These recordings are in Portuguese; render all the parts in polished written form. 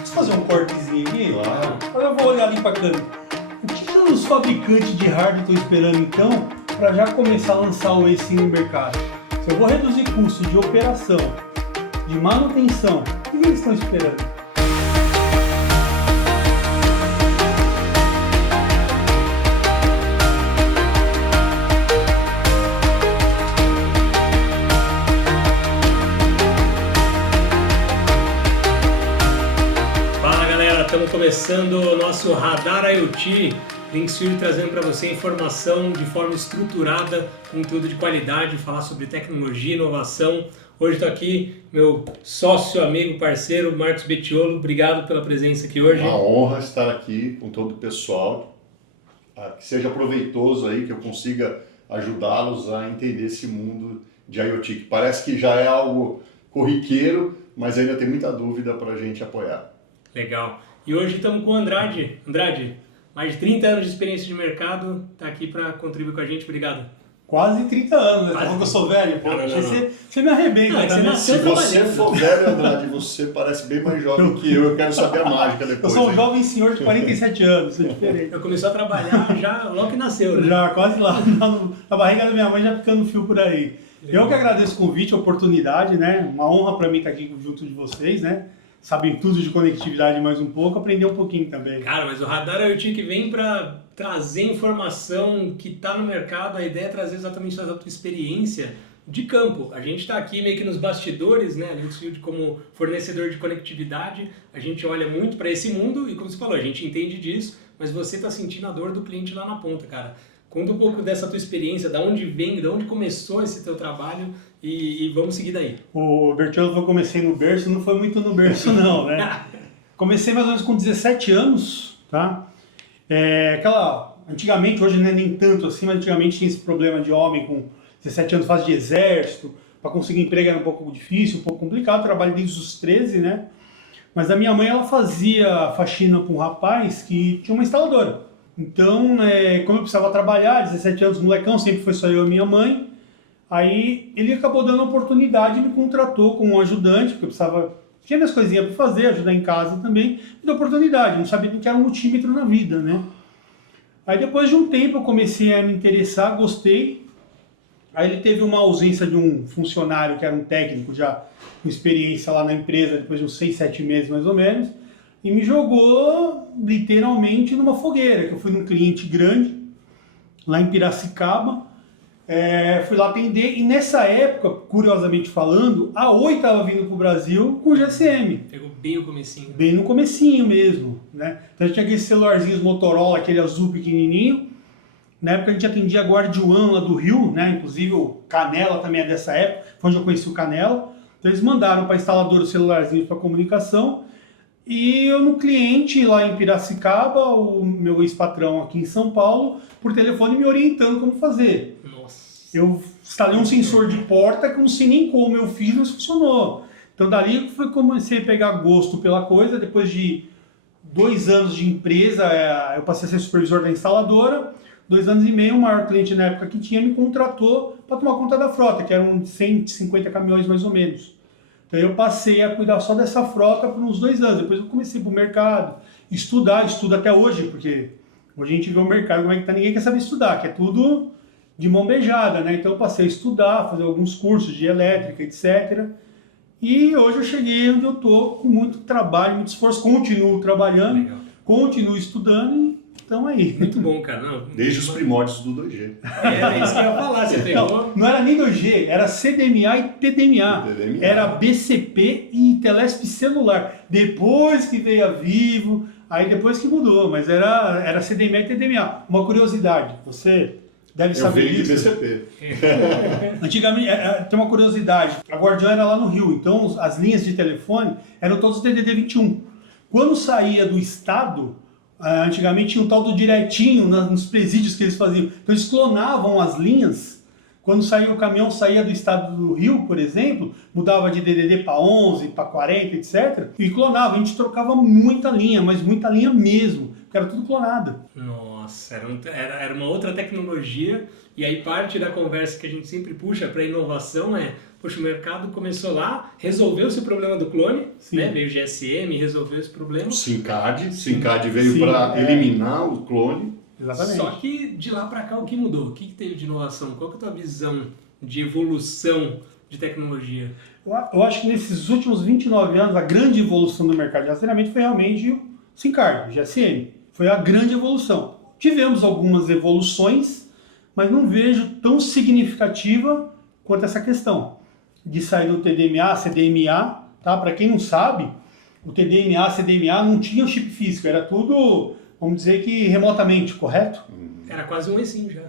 Posso fazer um cortezinho aqui? Claro. Agora eu vou olhar ali para a câmera. O que os fabricantes de hardware estão esperando então para já começar a lançar o eSIM no mercado? Se eu vou reduzir custo de operação, de manutenção, o que eles estão esperando? Estamos começando o nosso Radar IoT, Linksfield trazendo para você informação de forma estruturada, conteúdo de qualidade, falar sobre tecnologia, inovação. Hoje estou aqui, meu sócio, amigo, parceiro, Marcos Bettiolo. Obrigado pela presença aqui hoje. Uma honra estar aqui com todo o pessoal. Que seja proveitoso aí, que eu consiga ajudá-los a entender esse mundo de IoT, que parece que já é algo corriqueiro, mas ainda tem muita dúvida para a gente apoiar. Legal. E hoje estamos com o Andrade. Andrade, mais de 30 anos de experiência de mercado, está aqui para contribuir com a gente. Obrigado. Quase 30 anos, né? Tá falando que eu sou velho? Pô, Não. Você me arrebenta também. Se você for velho, Andrade, você parece bem mais jovem que eu. Eu quero saber a mágica depois. Eu sou um jovem senhor de 47 anos, isso é diferente. Eu comecei a trabalhar já logo que nasceu, né? Já, quase lá, na barriga da minha mãe já picando fio por aí. Eu que agradeço o convite, a oportunidade, né? Uma honra para mim estar aqui junto de vocês, né? Sabem tudo de conectividade mais um pouco, aprender um pouquinho também. Cara, mas o Radar IoT que vem para trazer informação que está no mercado, a ideia é trazer exatamente a tua experiência de campo. A gente está aqui meio que nos bastidores, né? A Linksfield como fornecedor de conectividade, a gente olha muito para esse mundo e como você falou, a gente entende disso, mas você está sentindo a dor do cliente lá na ponta, cara. Conta um pouco dessa tua experiência, da onde vem, de onde começou esse teu trabalho e vamos seguir daí. O Bertiolo falou que eu comecei no berço, não foi muito no berço não, né? Comecei mais ou menos com 17 anos, tá? Antigamente, hoje não é nem tanto assim, mas antigamente tinha esse problema de homem com 17 anos, fase de exército, para conseguir emprego era um pouco difícil, um pouco complicado, trabalho desde os 13, né? Mas a minha mãe, ela fazia faxina com um rapaz que tinha uma instaladora. Então, como eu precisava trabalhar, 17 anos, molecão, sempre foi só eu e minha mãe, aí ele acabou dando a oportunidade e me contratou como um ajudante, porque eu precisava, tinha minhas coisinhas para fazer, ajudar em casa também, me deu oportunidade, não sabia que era um multímetro na vida, né? Aí depois de um tempo eu comecei a me interessar, gostei, aí ele teve uma ausência de um funcionário que era um técnico já com experiência lá na empresa, depois de uns 6, 7 meses mais ou menos, e me jogou literalmente numa fogueira, que eu fui num cliente grande, lá em Piracicaba, fui lá atender, e nessa época, curiosamente falando, a Oi estava vindo para o Brasil com o GSM. Pegou bem o comecinho. Bem no comecinho mesmo, né? Então a gente tinha aqueles celularzinhos Motorola, aquele azul pequenininho, na época a gente atendia a Guardian lá do Rio, né? Inclusive o Canela também é dessa época, foi onde eu conheci o Canela. Então eles mandaram para a instaladora os celularzinhos para comunicação, e eu no cliente lá em Piracicaba, o meu ex-patrão aqui em São Paulo, por telefone me orientando como fazer. Nossa. Eu instalei um sensor de porta que eu não sei nem como eu fiz, mas funcionou. Então dali eu comecei a pegar gosto pela coisa. Depois de 2 anos de empresa, eu passei a ser supervisor da instaladora. 2 anos e meio, o maior cliente na época que tinha me contratou para tomar conta da frota, que eram 150 caminhões mais ou menos. Então eu passei a cuidar só dessa frota por uns 2 anos. Depois eu comecei para o mercado, estudo até hoje, porque hoje a gente vê o mercado como é que tá, ninguém quer saber estudar, que é tudo de mão beijada, né? Então eu passei a estudar, fazer alguns cursos de elétrica, etc. E hoje eu cheguei onde eu tô com muito trabalho, muito esforço, continuo trabalhando, Legal. Continuo estudando e estamos aí. Muito bom, cara. Não, Desde os primórdios do 2G. É isso que eu ia falar, você pegou... Não era nem 2G, era CDMA e TDMA. Era BCP e Telesp celular. Depois que veio a Vivo, aí depois que mudou, mas era CDMA e TDMA. Uma curiosidade, você deve saber disso. Eu venho de BCP. Antigamente, tem uma curiosidade, a Guardian era lá no Rio, então as linhas de telefone eram todas DDD21. Quando saía do estado, antigamente tinha um tal do direitinho nos presídios que eles faziam. Então eles clonavam as linhas. Quando saía o caminhão, saía do estado do Rio, por exemplo, mudava de DDD para 11, para 40, etc. E clonava. A gente trocava muita linha, mas muita linha mesmo, porque era tudo clonada. Nossa, era uma outra tecnologia. E aí parte da conversa que a gente sempre puxa para inovação é poxa, o mercado começou lá, resolveu esse problema do clone, Sim. né? Veio o GSM, resolveu esse problema. O SIM-Card veio Sim, para é. eliminar o clone. Exatamente. Só que de lá para cá o que mudou? O que teve de inovação? Qual que é a tua visão de evolução de tecnologia? Eu acho que nesses últimos 29 anos, a grande evolução do mercado de rastreamento foi realmente o SIM-Card, o GSM. Foi a grande evolução. Tivemos algumas evoluções, mas não vejo tão significativa quanto essa questão de sair do TDMA, CDMA, tá? Para quem não sabe, o TDMA, CDMA não tinha o chip físico, era tudo, vamos dizer que remotamente, correto? Era quase um eSIM já.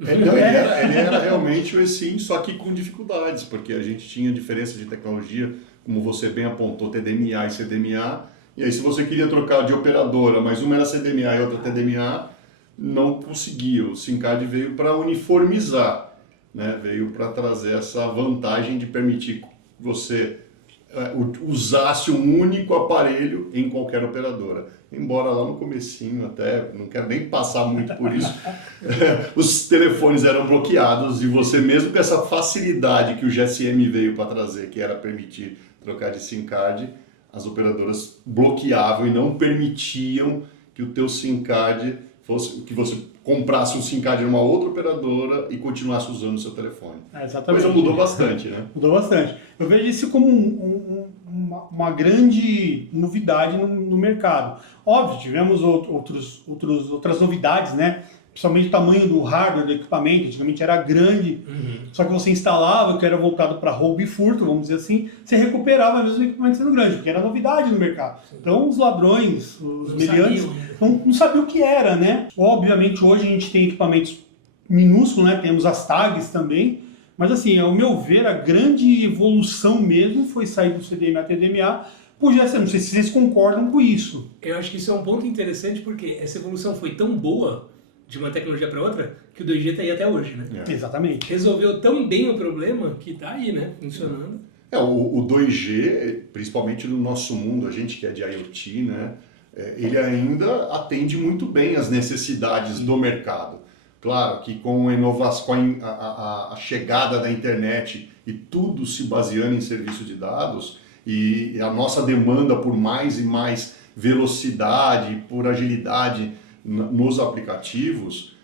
Ele era realmente o eSIM, só que com dificuldades, porque a gente tinha diferença de tecnologia, como você bem apontou, TDMA e CDMA, e aí se você queria trocar de operadora, mas uma era CDMA e outra TDMA, não conseguia. O SIM-Card veio para uniformizar, né? Veio para trazer essa vantagem de permitir que você usasse um único aparelho em qualquer operadora. Embora lá no comecinho, até, não quero nem passar muito por isso, os telefones eram bloqueados e você mesmo com essa facilidade que o GSM veio para trazer, que era permitir trocar de SIM-Card, as operadoras bloqueavam e não permitiam que o teu SIM-Card fosse, que você comprasse um SIM-Card em uma outra operadora e continuasse usando o seu telefone. Exatamente. A coisa mudou bastante, né? Mudou bastante. Eu vejo isso como uma grande novidade no mercado. Óbvio, tivemos outras novidades, né? Principalmente o tamanho do hardware, do equipamento. Antigamente era grande, só que você instalava, que era voltado para roubo e furto, vamos dizer assim, você recuperava mesmo o equipamento sendo grande, porque era novidade no mercado. Então os ladrões, os meliantes, não sabiam o que era, né? Obviamente hoje a gente tem equipamentos minúsculos, né? Temos as tags também, mas assim, ao meu ver, a grande evolução mesmo foi sair do CDMA TDMA por GSM. Não sei se vocês concordam com isso. Eu acho que isso é um ponto interessante porque essa evolução foi tão boa de uma tecnologia para outra que o 2G está aí até hoje, né? Exatamente. Resolveu tão bem o problema que está aí, né? Funcionando. O 2G, principalmente no nosso mundo, a gente que é de IoT, né? Ele ainda atende muito bem às necessidades do mercado. Claro que com a inovação, com a chegada da internet e tudo se baseando em serviço de dados e a nossa demanda por mais e mais velocidade, por agilidade nos aplicativos,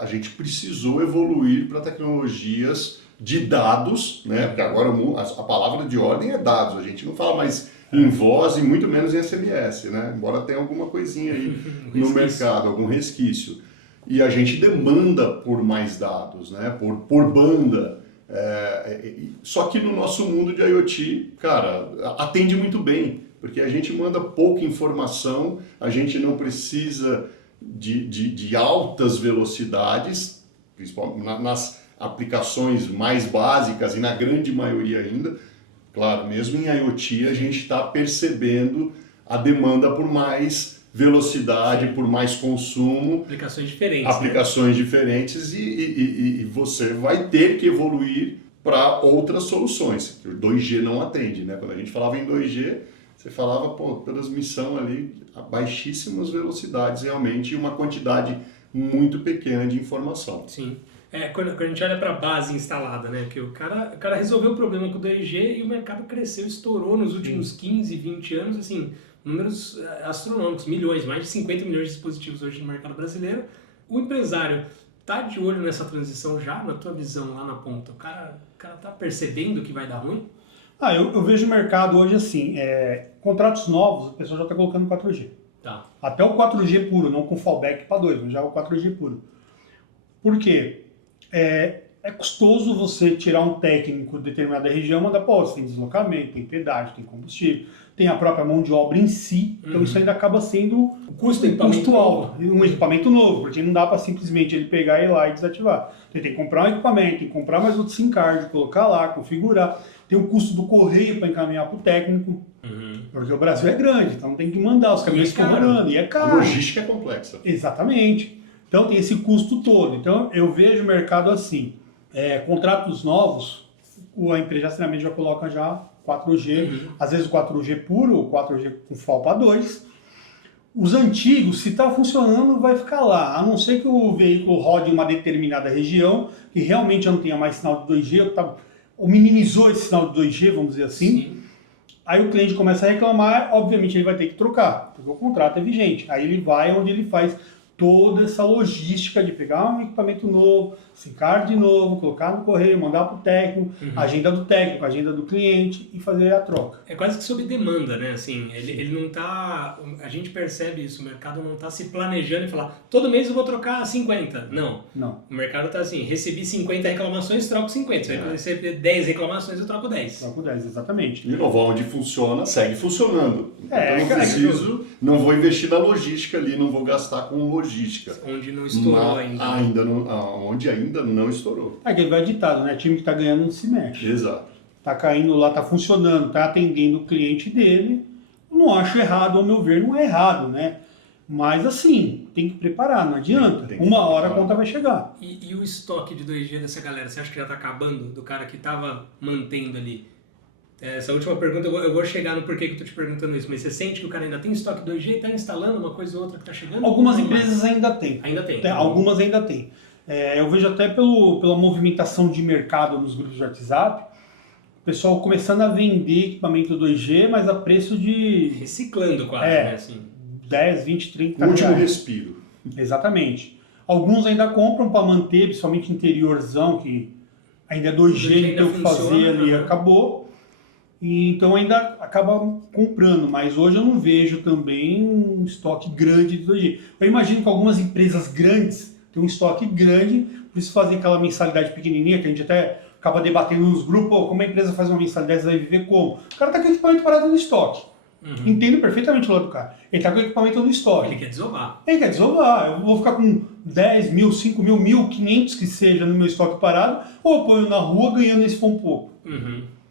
a gente precisou evoluir para tecnologias de dados, né? Porque agora a palavra de ordem é dados, a gente não fala mais em voz e muito menos em SMS, né? Embora tenha alguma coisinha aí no mercado, algum resquício. E a gente demanda por mais dados, né? por banda. Só que no nosso mundo de IoT, cara, atende muito bem, porque a gente manda pouca informação, a gente não precisa de altas velocidades, principalmente nas aplicações mais básicas e na grande maioria ainda. Claro, mesmo em IoT a gente está percebendo a demanda por mais velocidade, por mais consumo. Aplicações diferentes. Aplicações diferentes e você vai ter que evoluir para outras soluções. O 2G não atende, né? Quando a gente falava em 2G, você falava, transmissão ali a baixíssimas velocidades realmente e uma quantidade muito pequena de informação. Sim. Quando a gente olha para a base instalada, né? Que o cara resolveu o problema com o 2G e o mercado cresceu, estourou nos últimos 15, 20 anos, assim, números astronômicos, milhões, mais de 50 milhões de dispositivos hoje no mercado brasileiro. O empresário tá de olho nessa transição já, na tua visão lá na ponta? O cara tá percebendo que vai dar ruim? Eu vejo o mercado hoje assim, contratos novos, o pessoal já está colocando 4G. Tá. Até o 4G puro, não com fallback para 2, mas já o 4G puro. Por quê? É custoso você tirar um técnico de determinada região e mandar, você tem deslocamento, tem pedágio, tem combustível, tem a própria mão de obra em si, então isso ainda acaba sendo custo alto, um equipamento novo, porque não dá para simplesmente ele pegar e ir lá e desativar. Você tem que comprar um equipamento, tem que comprar mais outro SIM card, colocar lá, configurar, tem o custo do correio para encaminhar para o técnico, porque o Brasil é grande, então tem que mandar, os caminhões ficam rodando, e é caro. A logística é complexa. Exatamente. Então tem esse custo todo. Então eu vejo o mercado assim, contratos novos, a empresa de rastreamento já coloca já 4G, às vezes o 4G puro, o 4G com FAL 2. Os antigos, se está funcionando, vai ficar lá, a não ser que o veículo rode em uma determinada região, que realmente não tenha mais sinal de 2G, ou minimizou esse sinal de 2G, vamos dizer assim. Sim. Aí o cliente começa a reclamar, obviamente ele vai ter que trocar, porque o contrato é vigente. Aí ele vai onde ele faz toda essa logística de pegar um equipamento novo, SIM-card de novo, colocar no correio, mandar para o técnico, agenda do técnico, agenda do cliente e fazer a troca. É quase que sob demanda, né? Assim, ele não tá... A gente percebe isso, o mercado não tá se planejando e falar, todo mês eu vou trocar 50. Não. O mercado tá assim, recebi 50 reclamações, troco 50. Se eu receber 10 reclamações, eu troco 10. Troco 10, exatamente. De novo, onde funciona, segue funcionando. É, então não preciso, não vou investir na logística ali, não vou gastar com logística. Onde não estourou ainda. Onde ainda não estourou. É aquele vai ditado, né? Time que tá ganhando não se mexe. Exato. Tá caindo lá, tá funcionando, tá atendendo o cliente dele. Não acho errado, ao meu ver, não é errado, né? Mas assim, tem que preparar, não adianta. Tem que Uma hora a preparar. conta vai chegar. E o estoque de 2G dessa galera, você acha que já tá acabando? Do cara que tava mantendo ali? Essa última pergunta, eu vou chegar no porquê que eu tô te perguntando isso, mas você sente que o cara ainda tem estoque 2G, tá instalando uma coisa ou outra que tá chegando? Algumas empresas ainda têm. Ainda tem. Algumas ainda têm. Eu vejo até pela movimentação de mercado nos grupos de WhatsApp, o pessoal começando a vender equipamento 2G, mas a preço de Reciclando quase, né? Assim. 10, 20, 30 O último reais. respiro. Exatamente. Alguns ainda compram para manter, principalmente interiorzão, que ainda é 2G, ainda então o que fazer funciona, ali né? acabou. E então ainda acaba comprando, mas hoje eu não vejo também um estoque grande de 2G. Eu imagino que algumas empresas grandes têm um estoque grande, por isso fazem aquela mensalidade pequenininha, que a gente até acaba debatendo nos grupos, como a empresa faz uma mensalidade, você vai viver como? O cara está com o equipamento parado no estoque. Entendo perfeitamente o lado do cara. Ele está com o equipamento no estoque. Ele quer desovar. Ele quer desovar. Eu vou ficar com 10 mil, 5 mil, 1.500 que seja no meu estoque parado, ou eu ponho na rua ganhando esse for um pouco.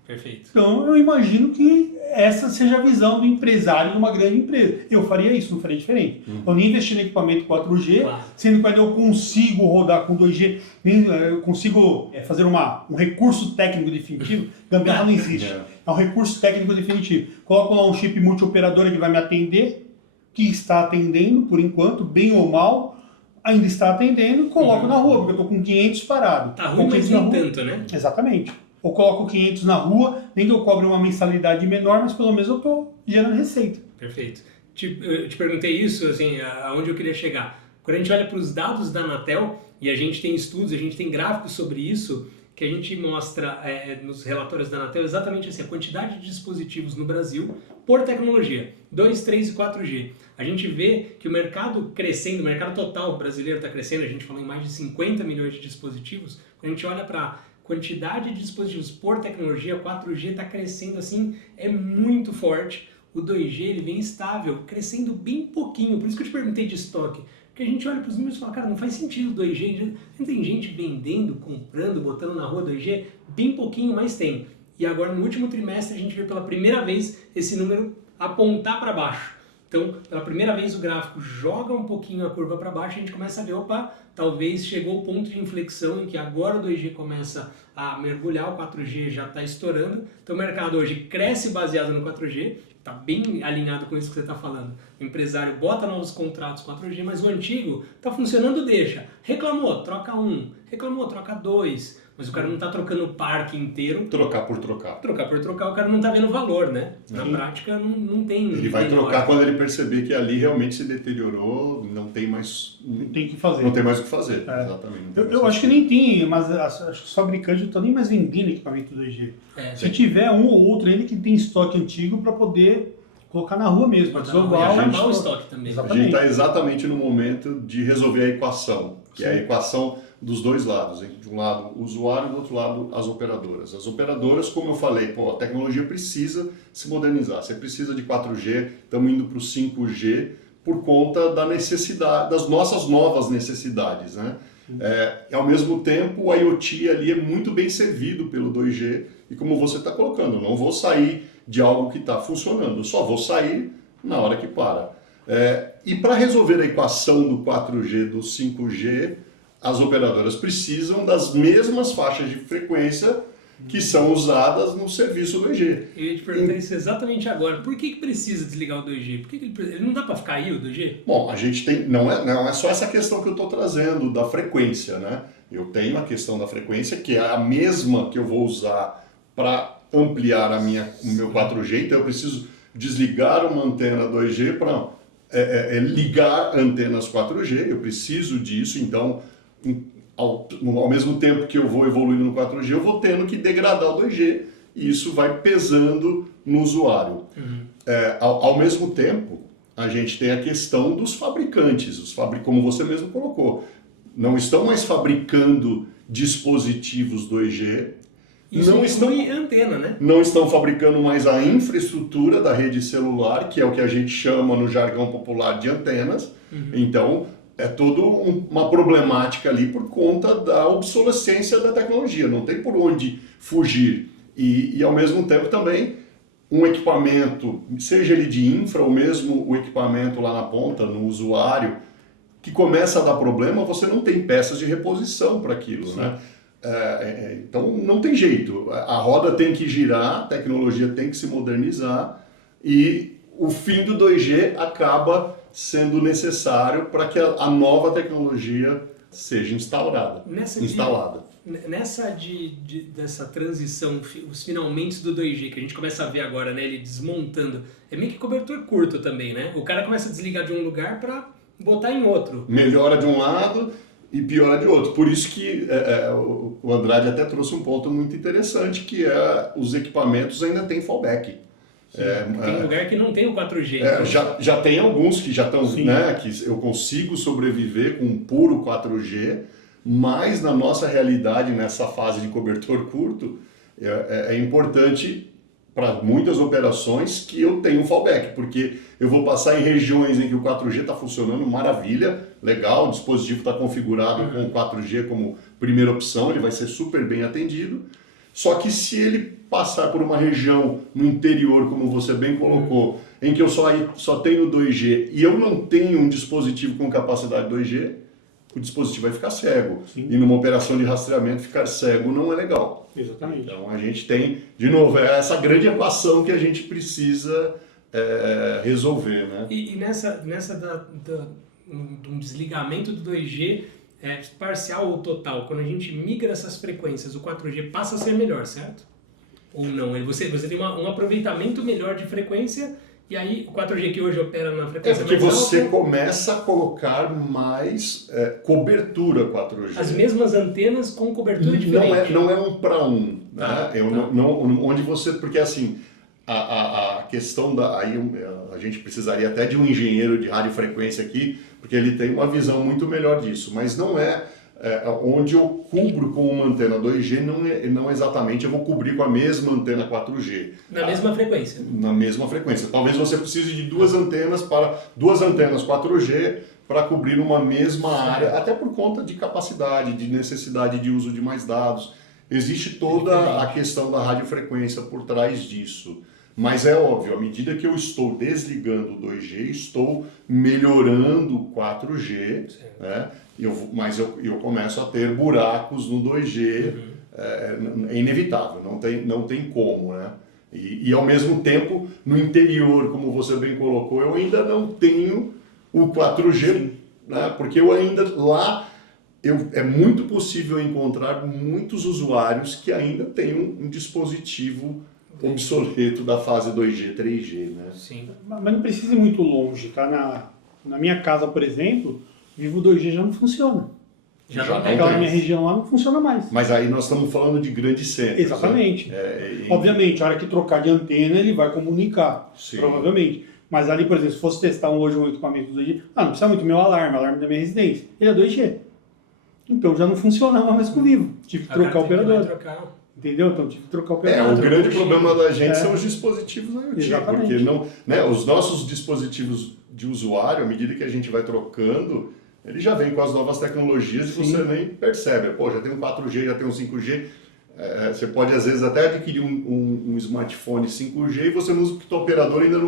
Perfeito. Então eu imagino que essa seja a visão do empresário de uma grande empresa. Eu faria isso, não faria diferente. Eu nem investi no equipamento 4G, Claro. sendo que quando eu consigo rodar com 2G, eu consigo fazer um recurso técnico definitivo, gambiarra não existe. É um recurso técnico definitivo. Coloco lá um chip multioperadora que vai me atender, que está atendendo por enquanto, bem ou mal, ainda está atendendo, coloco na rua, porque eu estou com 500 parado. Tá ruim, mas nem tanto, né? Exatamente. Ou coloco 500 na rua, nem que eu cobre uma mensalidade menor, mas pelo menos eu estou gerando receita. Perfeito. Eu te perguntei isso, assim, aonde eu queria chegar. Quando a gente olha para os dados da Anatel, e a gente tem estudos, a gente tem gráficos sobre isso, que a gente mostra nos relatórios da Anatel exatamente assim, a quantidade de dispositivos no Brasil por tecnologia, 2, 3 e 4G. A gente vê que o mercado crescendo, o mercado total brasileiro está crescendo, a gente falou em mais de 50 milhões de dispositivos. Quando a gente olha para quantidade de dispositivos por tecnologia, o 4G está crescendo assim, é muito forte. O 2G ele vem estável, crescendo bem pouquinho. Por isso que eu te perguntei de estoque. Porque a gente olha para os números e fala, cara, não faz sentido o 2G. Não tem gente vendendo, comprando, botando na rua 2G, bem pouquinho, mas tem. E agora no último trimestre a gente vê pela primeira vez esse número apontar para baixo. Então, pela primeira vez o gráfico joga um pouquinho a curva para baixo e a gente começa a ver, opa, talvez chegou o ponto de inflexão em que agora o 2G começa a mergulhar, o 4G já está estourando. Então o mercado hoje cresce baseado no 4G, está bem alinhado com isso que você está falando. O empresário bota novos contratos 4G, mas o antigo está funcionando, deixa. Reclamou, troca um. Reclamou, troca dois. Mas o cara não está trocando o parque inteiro. Trocar por trocar. Trocar por trocar, o cara não está vendo valor, né? Na prática não tem... Ele vai trocar quando ele perceber que ali realmente se deteriorou, não tem mais... Não tem o que fazer. Não tem mais o que fazer, exatamente. Eu acho que nem tem, mas acho que os fabricantes não estão nem mais vendendo equipamento 2G. Se sim. tiver um ou outro ainda que tem estoque antigo para poder colocar na rua mesmo, para desovar o estoque também. Exatamente. A gente está exatamente no momento de resolver a equação, que é a equação dos dois lados. De um lado o usuário, do outro lado as operadoras. As operadoras, como eu falei, a tecnologia precisa se modernizar. Você precisa de 4G, estamos indo para o 5G por conta da necessidade, das nossas novas necessidades, né? Ao mesmo tempo, o IoT ali é muito bem servido pelo 2G e como você está colocando, eu não vou sair de algo que está funcionando, eu só vou sair na hora que para. E para resolver a equação do 4G, do 5G, as operadoras precisam das mesmas faixas de frequência que são usadas no serviço 2G. Eu ia te perguntar isso exatamente agora. Por que precisa desligar o 2G? Por que ele não dá para ficar aí o 2G? Bom, a gente tem, não é só essa questão que eu estou trazendo da frequência, né? Eu tenho a questão da frequência, que é a mesma que eu vou usar para ampliar o meu 4G, então eu preciso desligar uma antena 2G para ligar antenas 4G, eu preciso disso, então ao mesmo tempo que eu vou evoluindo no 4G, eu vou tendo que degradar o 2G, e isso vai pesando no usuário. Ao mesmo tempo, a gente tem a questão dos fabricantes, como você mesmo colocou, não estão mais fabricando dispositivos 2G, Isso inclui antena, né? Não estão fabricando mais a infraestrutura da rede celular, que é o que a gente chama no jargão popular de antenas. Então, é toda uma problemática ali por conta da obsolescência da tecnologia, não tem por onde fugir. E ao mesmo tempo também, um equipamento, seja ele de infra ou mesmo o equipamento lá na ponta, no usuário, que começa a dar problema, você não tem peças de reposição para aquilo, né? Então não tem jeito, a roda tem que girar, a tecnologia tem que se modernizar e o fim do 2G acaba sendo necessário para que a nova tecnologia seja instalada. Dessa transição, os finalmente do 2G, que a gente começa a ver agora, né, ele desmontando, é meio que cobertor curto também, né? O cara começa a desligar de um lugar para botar em outro. Melhora de um lado e piora de outro. Por isso que o Andrade até trouxe um ponto muito interessante, que os equipamentos ainda têm fallback. Tem lugar que não tem o 4G. Então... Já tem alguns que já estão, né, que eu consigo sobreviver com um puro 4G, mas na nossa realidade, nessa fase de cobertor curto, é importante para muitas operações que eu tenha um fallback, porque eu vou passar em regiões em que o 4G está funcionando maravilha, legal, o dispositivo está configurado com o 4G como primeira opção, ele vai ser super bem atendido, só que se ele passar por uma região no interior, como você bem colocou, em que eu só tenho 2G e eu não tenho um dispositivo com capacidade 2G, o dispositivo vai ficar cego. Sim. E numa operação de rastreamento, ficar cego não é legal. Exatamente. Então a gente tem, de novo, essa grande equação que a gente precisa resolver, né? E nessa um desligamento do 2G parcial ou total, quando a gente migra essas frequências, o 4G passa a ser melhor, certo? Ou não? Você tem um aproveitamento melhor de frequência. E aí, o 4G que hoje opera na frequência porque mais você alta, começa a colocar mais cobertura 4G. As mesmas antenas com cobertura diferente. Não é um para um. Né? Onde você... Porque assim, a questão da... Aí a gente precisaria até de um engenheiro de radiofrequência aqui, porque ele tem uma visão muito melhor disso. Mas não onde eu cubro com uma antena 2G, não exatamente eu vou cobrir com a mesma antena 4G. Na mesma frequência. Na mesma frequência. Talvez você precise de duas antenas 4G para cobrir uma mesma área, até por conta de capacidade, de necessidade de uso de mais dados. Existe toda a questão da radiofrequência por trás disso. Mas é óbvio, à medida que eu estou desligando o 2G, estou melhorando o 4G, né? Mas eu começo a ter buracos no 2G, é inevitável, não tem como, né? E ao mesmo tempo, no interior, como você bem colocou, eu ainda não tenho o 4G, né? Porque eu ainda lá, é muito possível encontrar muitos usuários que ainda têm um dispositivo obsoleto da fase 2G, 3G, né? Sim. Mas não precisa ir muito longe, tá? Na minha casa, por exemplo, Vivo 2G já não funciona. Já não Aquela minha região lá não funciona mais. Mas aí nós estamos falando de grandes centros. Exatamente. Obviamente, a hora que trocar de antena, ele vai comunicar. Sim. Provavelmente. Mas ali, por exemplo, se fosse testar hoje um equipamento 2G, não precisa muito meu alarme da minha residência. Ele é 2G. Então já não funcionava mais com o Vivo. Tive que trocar o operador. Entendeu? Então tive que trocar o operador. O grande problema da gente são os dispositivos IoT. Exatamente. Porque os nossos dispositivos de usuário, à medida que a gente vai trocando, ele já vem com as novas tecnologias e você nem percebe. Pô, já tem um 4G, já tem um 5G. Você pode, às vezes, até adquirir um smartphone 5G e você não usa porque o operador ainda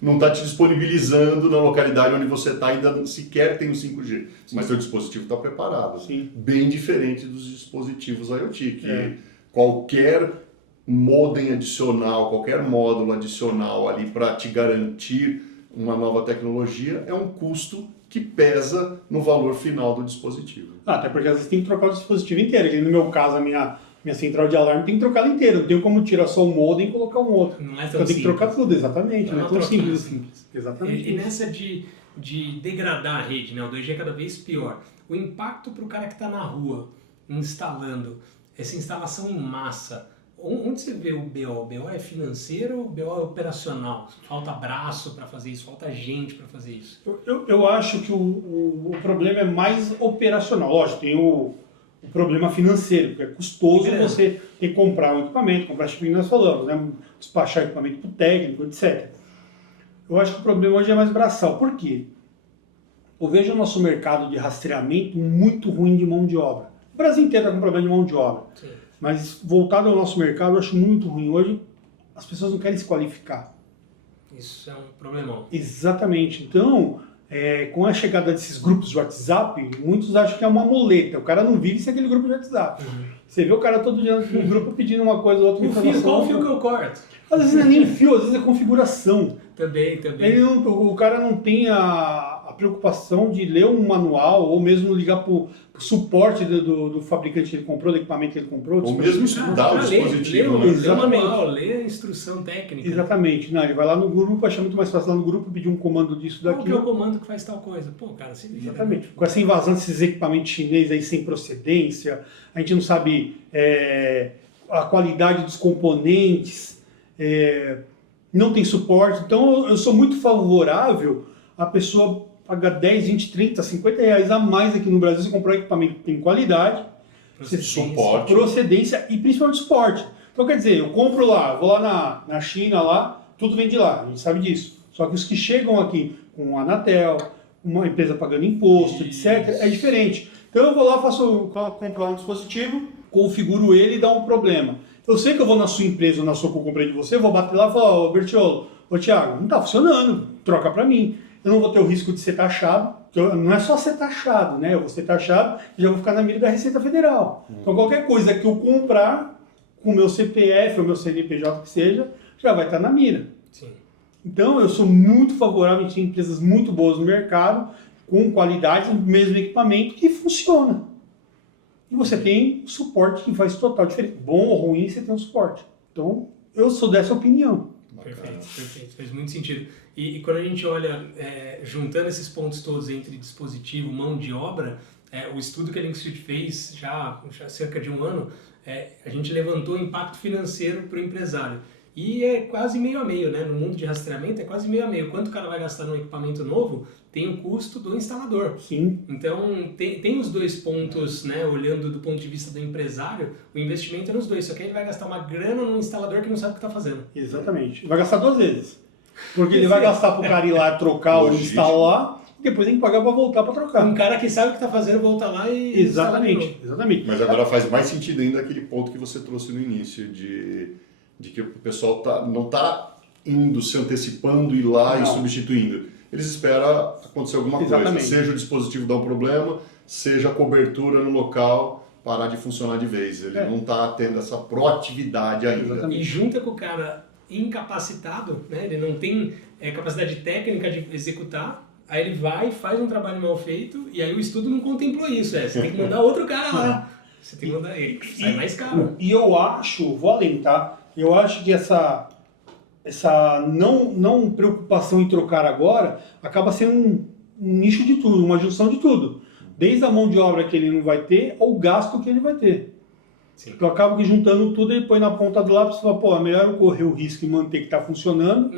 não está te disponibilizando na localidade onde você está, ainda sequer tem o 5G. Mas seu dispositivo está preparado. Sim. Bem diferente dos dispositivos IoT, que qualquer modem adicional, qualquer módulo adicional ali para te garantir uma nova tecnologia, é um custo que pesa no valor final do dispositivo. Até porque às vezes tem que trocar o dispositivo inteiro. Que no meu caso, a minha central de alarme tem que trocar ela inteira. Não tenho como tirar só um modem e colocar um outro. Não é tão Então eu tenho que trocar tudo, exatamente. Não é tão simples assim. Exatamente. E nessa de degradar a rede, né? O 2G é cada vez pior. O impacto para o cara que está na rua instalando, essa instalação em massa, onde você vê o BO? O BO é financeiro ou o BO é operacional? Falta braço para fazer isso, falta gente para fazer isso? Eu acho que o problema é mais operacional. Lógico, tem o problema financeiro, porque é custoso você ter que comprar um equipamento, comprar chip que nós falamos, né? Despachar equipamento para o técnico, etc. Eu acho que o problema hoje é mais braçal. Por quê? Eu vejo o nosso mercado de rastreamento muito ruim de mão de obra. O Brasil inteiro está com problema de mão de obra. Sim. Mas voltado ao nosso mercado, eu acho muito ruim. Hoje as pessoas não querem se qualificar. Isso é um problemão. Exatamente. Então, com a chegada desses grupos de WhatsApp, muitos acham que é uma muleta. O cara não vive sem aquele grupo de WhatsApp. Você vê o cara todo dia no grupo pedindo uma coisa ou outra. Qual o fio que eu corto? Às vezes não é nem fio, às vezes é configuração. Também. O cara não tem a preocupação de ler um manual ou mesmo ligar para o suporte do fabricante que ele comprou, do equipamento que ele comprou. Ou mesmo estudar o dispositivo. Lê o manual, lê a instrução técnica. Exatamente. Não, ele vai lá no grupo, acha muito mais fácil lá no grupo pedir um comando disso, Qual daquilo. que é o comando que faz tal coisa? Pô, cara, se vira. Exatamente. Com essa invasão desses equipamentos chineses aí sem procedência, a gente não sabe a qualidade dos componentes, não tem suporte. Então eu sou muito favorável a pessoa pagar 10, 20, 30, 50 reais a mais aqui no Brasil, você comprar um equipamento que tem qualidade, procedência e principalmente suporte. Então quer dizer, eu compro lá, vou lá na China, lá, tudo vem de lá, a gente sabe disso. Só que os que chegam aqui com a Anatel, uma empresa pagando imposto, etc., é diferente. Então eu vou lá, compro um dispositivo, configuro ele e dá um problema. Eu sei que eu vou na sua empresa ou na sua que eu comprei de você, vou bater lá e falar, ô Bertiolo, ô Thiago, não está funcionando, troca para mim. Eu não vou ter o risco de ser taxado, não é só ser taxado, né? Eu vou ser taxado e já vou ficar na mira da Receita Federal. Então qualquer coisa que eu comprar com o meu CPF ou meu CNPJ que seja, já vai estar na mira. Sim. Então eu sou muito favorável, a gente tem empresas muito boas no mercado, com qualidade, no mesmo equipamento que funciona. E você tem suporte que faz total diferença. Bom ou ruim, você tem um suporte. Então eu sou dessa opinião. Perfeito. Faz muito sentido. E quando a gente olha, juntando esses pontos todos entre dispositivo, mão de obra, o estudo que a Linksuite fez já há cerca de um ano, a gente levantou o impacto financeiro para o empresário. E é quase meio a meio, né? No mundo de rastreamento é quase meio a meio. Quanto o cara vai gastar num equipamento novo, tem o custo do instalador. Sim. Então, tem os dois pontos, né? Olhando do ponto de vista do empresário, o investimento é nos dois. Só que ele vai gastar uma grana num instalador que não sabe o que está fazendo. Exatamente. Vai gastar 2 vezes. Porque ele vai gastar para o cara ir lá trocar ou instalar, e depois tem que pagar para voltar para trocar. Um cara que sabe o que está fazendo, volta lá e Exatamente. Mas agora faz mais sentido ainda aquele ponto que você trouxe no início, de que o pessoal não está indo, se antecipando, ir lá e substituindo. Eles esperam acontecer alguma coisa, seja o dispositivo dar um problema, seja a cobertura no local parar de funcionar de vez. Ele não está tendo essa proatividade ainda. Exatamente. E junta com o cara incapacitado, né? Ele não tem capacidade técnica de executar, aí ele vai, faz um trabalho mal feito, e aí o estudo não contemplou isso. Você tem que mandar outro cara lá. Você tem que mandar ele, sai mais caro. E eu acho, vou além, tá? Eu acho que essa não preocupação em trocar agora acaba sendo um nicho de tudo, uma junção de tudo. Desde a mão de obra que ele não vai ter ao gasto que ele vai ter. Sim. Então eu acabo que juntando tudo e põe na ponta do lápis e fala, pô, é melhor eu correr o risco e manter que está funcionando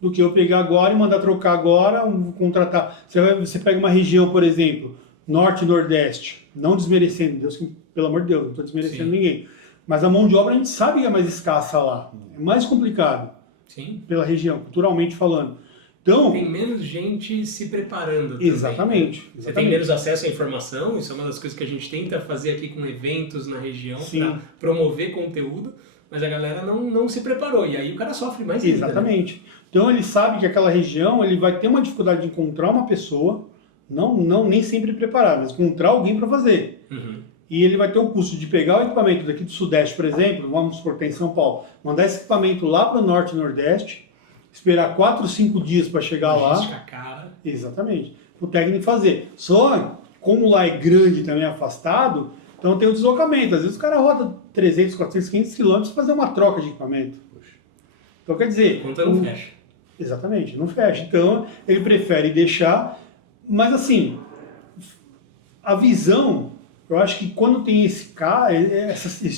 do que eu pegar agora e mandar trocar agora, contratar. Você pega uma região, por exemplo, Norte e Nordeste, não desmerecendo, pelo amor de Deus, não estou desmerecendo ninguém. Mas a mão de obra a gente sabe que é mais escassa lá, é mais complicado. Sim. Pela região, culturalmente falando. Então, tem menos gente se preparando também. Exatamente. Você tem menos acesso à informação, isso é uma das coisas que a gente tenta fazer aqui com eventos na região para promover conteúdo, mas a galera não se preparou, e aí o cara sofre mais ainda. Exatamente. Né? Então ele sabe que aquela região ele vai ter uma dificuldade de encontrar uma pessoa, nem sempre preparada, mas encontrar alguém para fazer. e ele vai ter o custo de pegar o equipamento daqui do Sudeste, por exemplo, vamos supor que tem em São Paulo, mandar esse equipamento lá para o Norte e Nordeste, esperar 4, 5 dias para chegar Logística lá. cara. Exatamente. O técnico fazer. Só, como lá é grande e também afastado, então tem o deslocamento. Às vezes o cara roda 300, 400, 500 quilômetros para fazer uma troca de equipamento. Então quer dizer... A conta não fecha. Exatamente, não fecha. Então ele prefere deixar, mas assim, a visão, eu acho que quando tem esse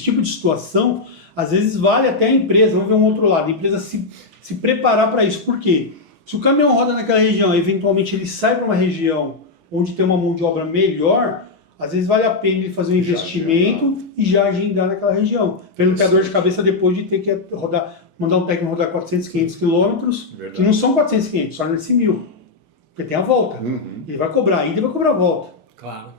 tipo de situação, às vezes vale até a empresa, vamos ver um outro lado, a empresa se preparar para isso. Por quê? Se o caminhão roda naquela região, eventualmente ele sai para uma região onde tem uma mão de obra melhor, às vezes vale a pena ele fazer um investimento e já agendar naquela região. Para não ter dor de cabeça depois de ter que mandar um técnico rodar 400, 500 quilômetros, que não são 400, 500, só nesse 1.000. Porque tem a volta. Ele vai cobrar a ida e vai cobrar a volta. Claro.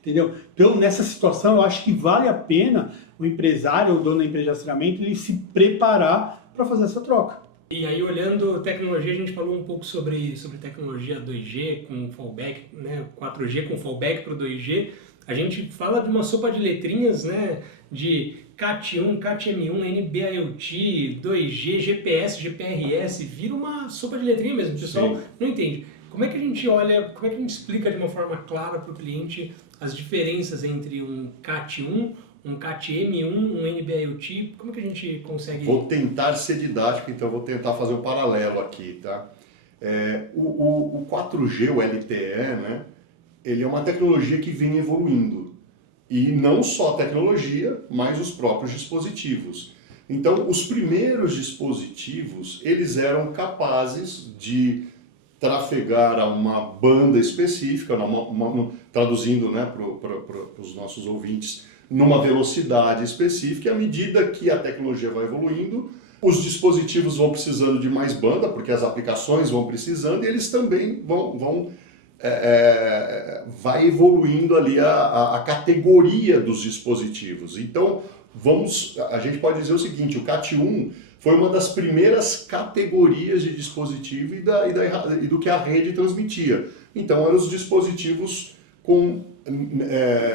Entendeu? Então, nessa situação, eu acho que vale a pena o empresário ou o dono da empresa de rastreamento ele se preparar para fazer essa troca. E aí, olhando tecnologia, a gente falou um pouco sobre tecnologia 2G com fallback, né? 4G com fallback para o 2G. A gente fala de uma sopa de letrinhas, né? De CAT1, CAT-M1, NB-IoT, 2G, GPS, GPRS, vira uma sopa de letrinha mesmo. O pessoal não entende. Como é que a gente olha, como é que a gente explica de uma forma clara para o cliente as diferenças entre um CAT1, um CAT-M1, um NB-IoT? Como é que a gente consegue... Vou tentar ser didático, então vou tentar fazer um paralelo aqui, tá? O 4G, o LTE, né? Ele é uma tecnologia que vem evoluindo. E não só a tecnologia, mas os próprios dispositivos. Então, os primeiros dispositivos, eles eram capazes de trafegar a uma banda específica, traduzindo, né, para os nossos ouvintes, numa velocidade específica, e à medida que a tecnologia vai evoluindo, os dispositivos vão precisando de mais banda, porque as aplicações vão precisando, e eles também vai evoluindo ali a categoria dos dispositivos. Então, a gente pode dizer o seguinte, o CAT1 foi uma das primeiras categorias de dispositivo e do que a rede transmitia. Então, eram os dispositivos com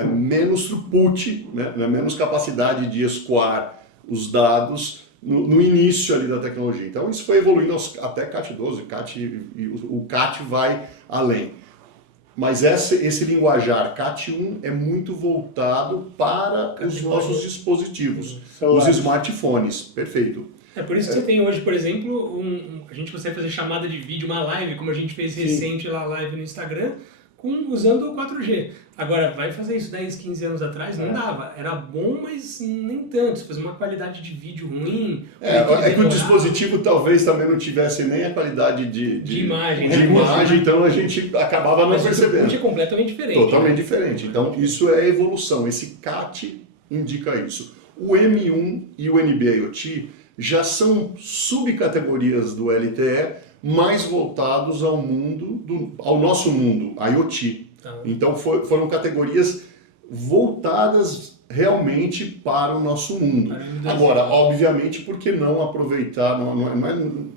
menos throughput, né, menos capacidade de escoar os dados no início ali da tecnologia. Então, isso foi evoluindo até CAT12, o CAT vai além. Mas esse linguajar CAT1 é muito voltado para os nossos dispositivos, os smartphones. Perfeito. É por isso que você tem hoje, por exemplo, a gente consegue fazer chamada de vídeo, uma live, como a gente fez recente lá, live no Instagram, usando o 4G. Agora, vai fazer isso 10, 15 anos atrás? Não dava. Era bom, mas nem tanto. Você fazia uma qualidade de vídeo ruim. Que o dispositivo talvez também não tivesse nem a qualidade de imagem. Então a gente acabava não percebendo. Mas é completamente diferente. Totalmente diferente. Então, isso é evolução. Esse CAT indica isso. O M1 e o NB-IoT já são subcategorias do LTE mais voltados ao nosso mundo, IoT. Tá. Então foram categorias voltadas realmente para o nosso mundo. Agora, obviamente, por que não aproveitar, não é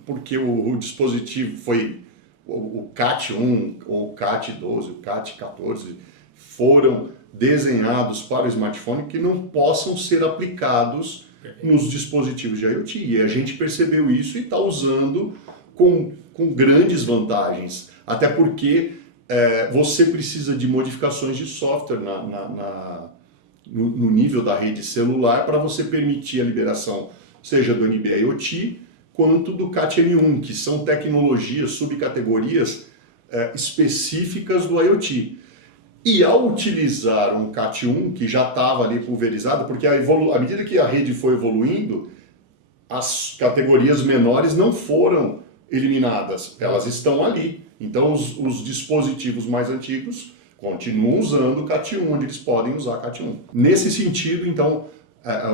porque o dispositivo foi o CAT1, ou o CAT12, o CAT14, foram desenhados para o smartphone que não possam ser aplicados nos dispositivos de IoT. E a gente percebeu isso e está usando com grandes vantagens, até porque você precisa de modificações de software no nível da rede celular para você permitir a liberação, seja do NB-IoT, quanto do CAT-M1, que são tecnologias, subcategorias específicas do IoT. E ao utilizar um CAT-1, que já estava ali pulverizado, porque à medida que a rede foi evoluindo, as categorias menores não foram eliminadas, elas estão ali. Então os dispositivos mais antigos continuam usando o CAT1, onde eles podem usar CAT1. Nesse sentido, então,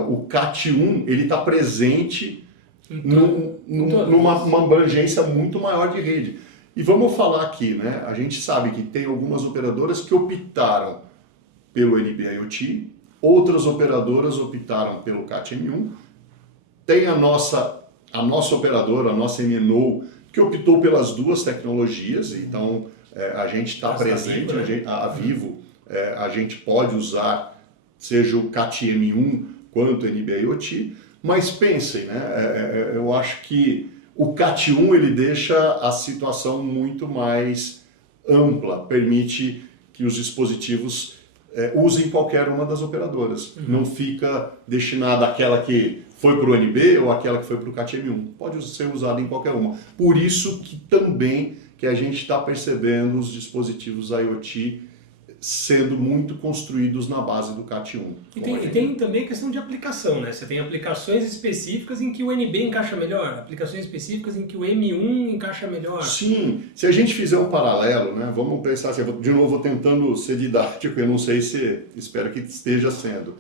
o CAT1 ele está presente numa abrangência muito maior de rede. E vamos falar aqui, né? A gente sabe que tem algumas operadoras que optaram pelo NB-IoT, outras operadoras optaram pelo CAT-M1, tem a nossa operadora, a nossa MNO, que optou pelas duas tecnologias, então a gente está presente, a Vivo, a gente pode usar seja o CAT-M1 quanto o NB-IoT, mas pensem, né? Eu acho que o CAT-1 ele deixa a situação muito mais ampla, permite que os dispositivos usem qualquer uma das operadoras. Não fica destinada àquela que foi para o NB ou àquela que foi para o CAT-M1. Pode ser usada em qualquer uma. Por isso que também que a gente está percebendo os dispositivos IoT sendo muito construídos na base do CAT-1. E tem também a questão de aplicação, né? Você tem aplicações específicas em que o NB encaixa melhor, aplicações específicas em que o M1 encaixa melhor. Sim, se a gente fizer um paralelo, né? Vamos pensar assim, de novo vou tentando ser didático, eu não sei se, espero que esteja sendo.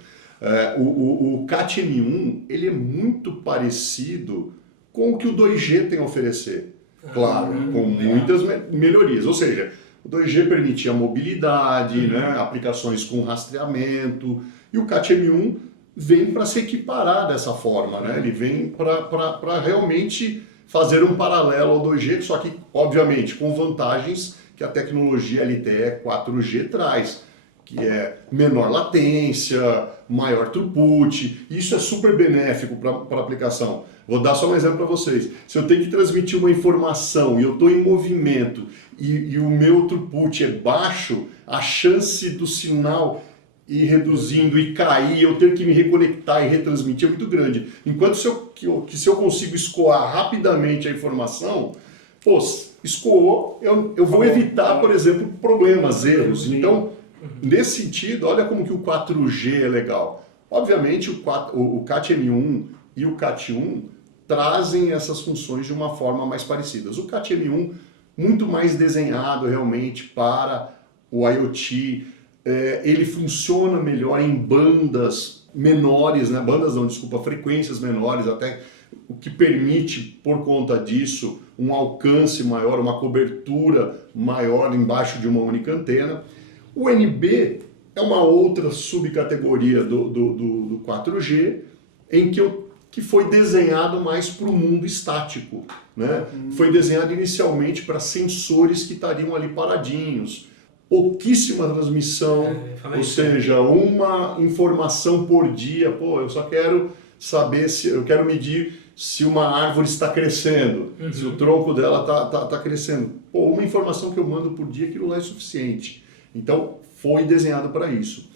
O CAT-M1, ele é muito parecido com o que o 2G tem a oferecer. Claro, com muitas melhorias, ou seja, o 2G permitia mobilidade, né, aplicações com rastreamento, e o CAT-M1 vem para se equiparar dessa forma, né? Ele vem para realmente fazer um paralelo ao 2G, só que, obviamente, com vantagens que a tecnologia LTE 4G traz, que é menor latência, maior throughput, isso é super benéfico para a aplicação. Vou dar só um exemplo para vocês. Se eu tenho que transmitir uma informação e eu estou em movimento e o meu throughput é baixo, a chance do sinal ir reduzindo e cair, eu ter que me reconectar e retransmitir é muito grande. Enquanto se eu consigo escoar rapidamente a informação, escoou, eu vou evitar, por exemplo, problemas, erros. Então, nesse sentido, olha como que o 4G é legal. Obviamente, o CAT-M1 e o CAT-1 trazem essas funções de uma forma mais parecidas. O CAT-M1 muito mais desenhado realmente para o IoT, ele funciona melhor em bandas menores, né? Frequências menores, até o que permite, por conta disso, um alcance maior, uma cobertura maior embaixo de uma única antena. O NB é uma outra subcategoria do 4G, em que foi desenhado mais para o mundo estático, né? Foi desenhado inicialmente para sensores que estariam ali paradinhos, pouquíssima transmissão, ou seja, uma informação por dia. Eu só quero saber eu quero medir se uma árvore está crescendo, se o tronco dela está crescendo. Uma informação que eu mando por dia, aquilo lá é suficiente. Então, foi desenhado para isso.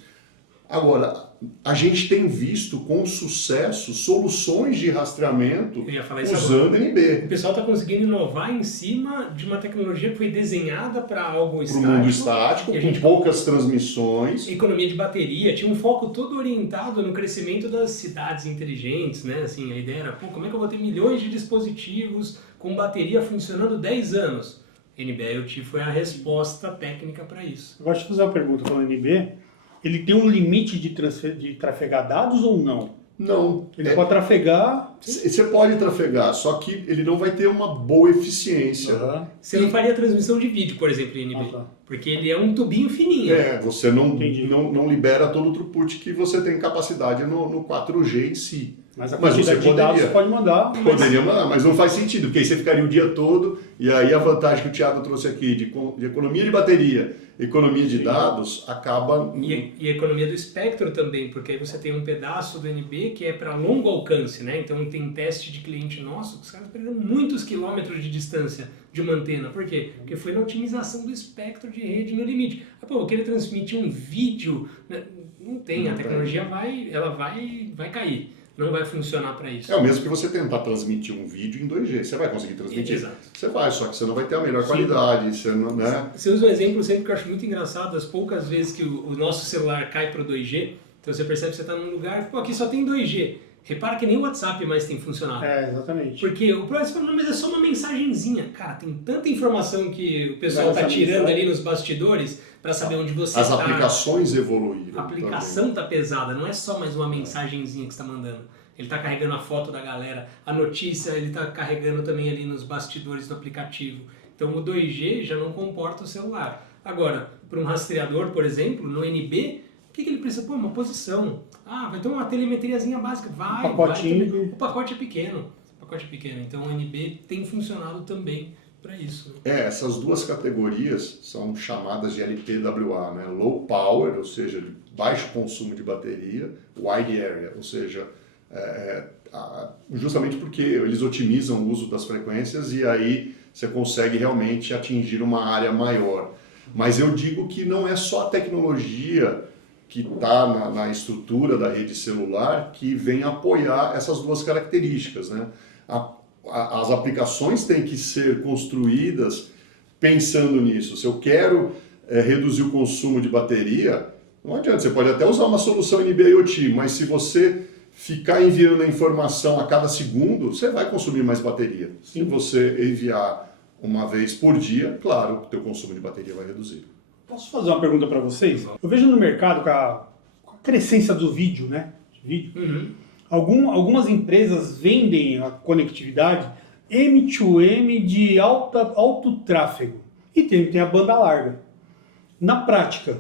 Agora, a gente tem visto com sucesso soluções de rastreamento usando NB. O pessoal está conseguindo inovar em cima de uma tecnologia que foi desenhada para algo estático. Para o mundo estático, com poucas transmissões. Economia de bateria, tinha um foco todo orientado no crescimento das cidades inteligentes, né? Assim, a ideia era, como é que eu vou ter milhões de dispositivos com bateria funcionando 10 anos? NB-IoT foi a resposta técnica para isso. Eu gosto de fazer uma pergunta falando NB. Ele tem um limite de trafegar dados ou não? Não. Ele pode trafegar... Você pode trafegar, só que ele não vai ter uma boa eficiência. Você não faria transmissão de vídeo, por exemplo, em NB. Porque ele é um tubinho fininho. Você não libera todo o throughput que você tem capacidade no 4G em si. Mas a quantidade de dados você pode mandar. Poderia mandar, mas não faz sentido, porque aí você ficaria o dia todo, e aí a vantagem que o Thiago trouxe aqui de economia de bateria, economia de dados, acaba... E economia do espectro também, porque aí você tem um pedaço do NB que é para longo alcance, né? Então tem teste de cliente nosso, os caras perderam muitos quilômetros de distância de uma antena. Por quê? Porque foi na otimização do espectro de rede no limite. Eu queria transmitir um vídeo, né? Não tem, a tecnologia vai cair. Não vai funcionar para isso. É o mesmo que você tentar transmitir um vídeo em 2G. Você vai conseguir transmitir? Exato. Você vai, só que você não vai ter a melhor qualidade. Você não, né? Você usa um exemplo sempre que eu acho muito engraçado, as poucas vezes que o nosso celular cai para o 2G, então você percebe que você está num lugar, aqui só tem 2G. Repara que nem o WhatsApp mais tem funcionado. Exatamente. Porque o próximo fala, mas é só uma mensagenzinha. Cara, tem tanta informação que o pessoal está tirando ali nos bastidores para saber onde você está. As aplicações evoluíram. A aplicação está pesada, não é só mais uma mensagenzinha que você está mandando. Ele está carregando a foto da galera, a notícia ele está carregando também ali nos bastidores do aplicativo. Então o 2G já não comporta o celular. Agora, para um rastreador, por exemplo, no NB, o que ele precisa? Uma posição. Vai ter uma telemetriazinha básica. O pacote é pequeno. Então o NB tem funcionado também para isso. Né? Essas duas categorias são chamadas de LPWA, né? Low Power, ou seja, de baixo consumo de bateria, Wide Area, ou seja, justamente porque eles otimizam o uso das frequências e aí você consegue realmente atingir uma área maior. Mas eu digo que não é só a tecnologia que está na estrutura da rede celular que vem apoiar essas duas características, né? As aplicações têm que ser construídas pensando nisso. Se eu quero reduzir o consumo de bateria, não adianta, você pode até usar uma solução NB-IoT, mas se você ficar enviando a informação a cada segundo, você vai consumir mais bateria. Sim. Se você enviar uma vez por dia, claro, o teu consumo de bateria vai reduzir. Posso fazer uma pergunta para vocês? Eu vejo no mercado com a crescência do vídeo, né? Uhum. Algumas empresas vendem a conectividade M2M de alto tráfego e tem a banda larga. Na prática,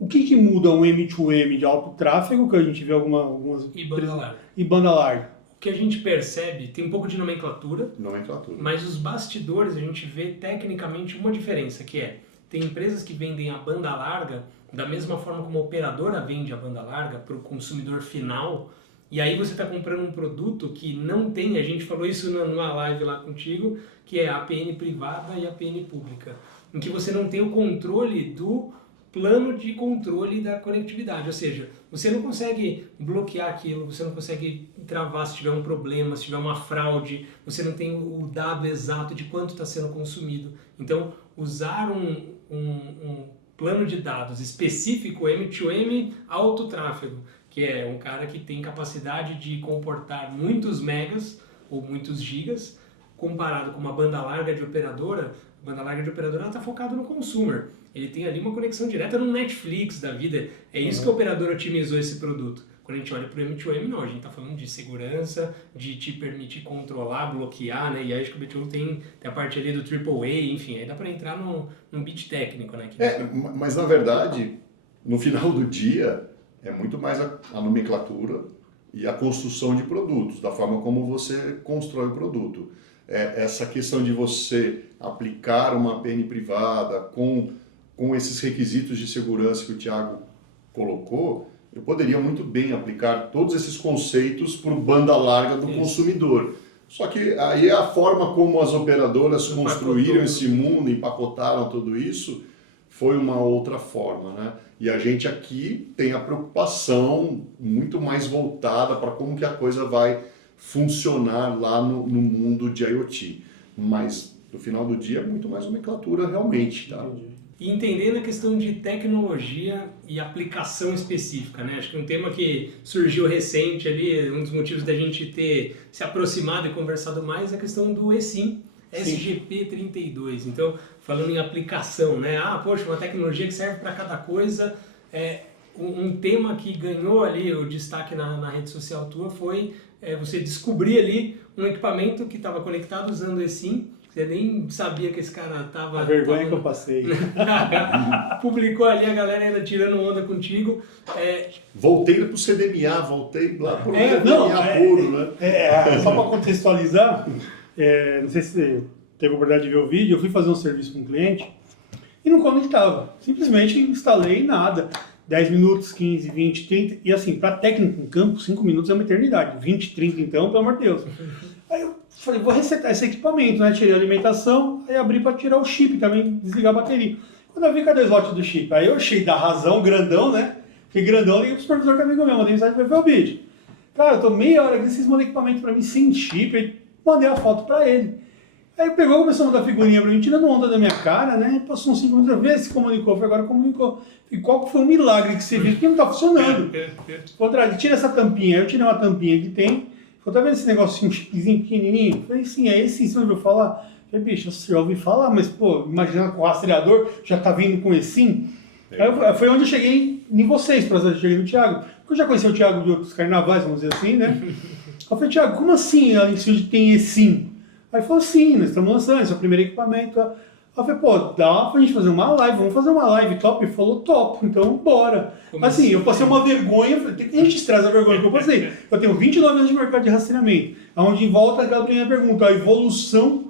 o que muda um M2M de alto tráfego, que a gente vê algumas E banda larga. E banda larga? O que a gente percebe, tem um pouco de nomenclatura, Nomenclatura. mas os bastidores a gente vê tecnicamente uma diferença, que é, tem empresas que vendem a banda larga da mesma forma como a operadora vende a banda larga para o consumidor final, e aí você está comprando um produto que não tem, a gente falou isso numa live lá contigo, que é a APN privada e a APN pública, em que você não tem o controle do plano de controle da conectividade, ou seja, você não consegue bloquear aquilo, você não consegue travar se tiver um problema, se tiver uma fraude, você não tem o dado exato de quanto está sendo consumido. Então, usar um plano de dados específico, M2M, alto tráfego, que é um cara que tem capacidade de comportar muitos megas ou muitos gigas, comparado com uma banda larga de operadora, a banda larga de operadora está focada no consumer. Ele tem ali uma conexão direta no Netflix da vida. É isso que a operadora otimizou esse produto. Quando a gente olha para o M2M, não, a gente está falando de segurança, de te permitir controlar, bloquear, né? E aí acho que o B2 tem a parte ali do AAA, enfim, aí dá para entrar num bit técnico, né? Mas na verdade, no final do dia, é muito mais a nomenclatura e a construção de produtos, da forma como você constrói o produto. Essa questão de você aplicar uma APN privada com esses requisitos de segurança que o Thiago colocou, eu poderia muito bem aplicar todos esses conceitos por banda larga do consumidor. Só que aí a forma como as operadoras construíram esse mundo, empacotaram tudo isso, foi uma outra forma, né? E a gente aqui tem a preocupação muito mais voltada para como que a coisa vai funcionar lá no mundo de IoT. Mas no final do dia é muito mais nomenclatura realmente, tá? Entendi. E entendendo a questão de tecnologia e aplicação específica, né? Acho que um tema que surgiu recente ali, um dos motivos da gente ter se aproximado e conversado mais é a questão do eSIM, SGP32. Então, falando em aplicação, né? Poxa, uma tecnologia que serve para cada coisa. Um tema que ganhou ali o destaque na rede social tua foi você descobrir ali um equipamento que estava conectado usando o eSIM. Você nem sabia que esse cara estava... A vergonha que eu passei. Publicou ali, a galera ainda tirando onda contigo. Voltei para o CDMA, voltei lá para o CDMA puro, né? Só para contextualizar, não sei se você teve a oportunidade de ver o vídeo, eu fui fazer um serviço com um cliente e não conectava. Simplesmente instalei nada. 10 minutos, 15, 20, 30. E assim, para técnico em campo, 5 minutos é uma eternidade. 20, 30 então, pelo amor de Deus. Aí eu falei, vou resetar esse equipamento, né? Tirei a alimentação, aí abri para tirar o chip também, desligar a bateria. Quando eu vi, cadê o slot do chip? Aí eu achei da razão, grandão, né? Fiquei grandão, liguei pro supervisor que é amigo meu, mandei mensagem pra ele, vídeo. Cara, eu tô meia hora aqui, vocês mandam equipamento pra mim sem chip, aí mandei a foto pra ele. Aí pegou, começou a mandar figurinha pra mim, tirando onda da minha cara, né? Passou uns 5 minutos, eu vi se comunicou, foi agora comunicou. E qual que foi o milagre que você viu? Porque não tá funcionando. Falei, tira essa tampinha. Aí eu tirei uma tampinha que tem. Falei, tá vendo esse negocinho, um chipzinho pequenininho? Falei, sim, é esse, você ouviu falar? Falei, bicho, você já ouviu falar, mas, pô, imagina com o rastreador, já tá vindo com esse sim. Aí foi onde eu cheguei em vocês, pra eu cheguei no Thiago. Porque eu já conheci o Thiago de outros carnavais, vamos dizer assim, né? Eu falei, Thiago, como assim a Linksfield tem esse sim? Aí ele falou, sim, nós estamos lançando, esse é o primeiro equipamento. Aí eu falei, pô, dá pra gente fazer uma live, vamos fazer uma live top? Ele falou, top, então bora. Assim, eu passei uma vergonha, tem que registrar essa vergonha que eu passei. Eu tenho 29 anos de mercado de rastreamento, onde volta aquela primeira pergunta, a evolução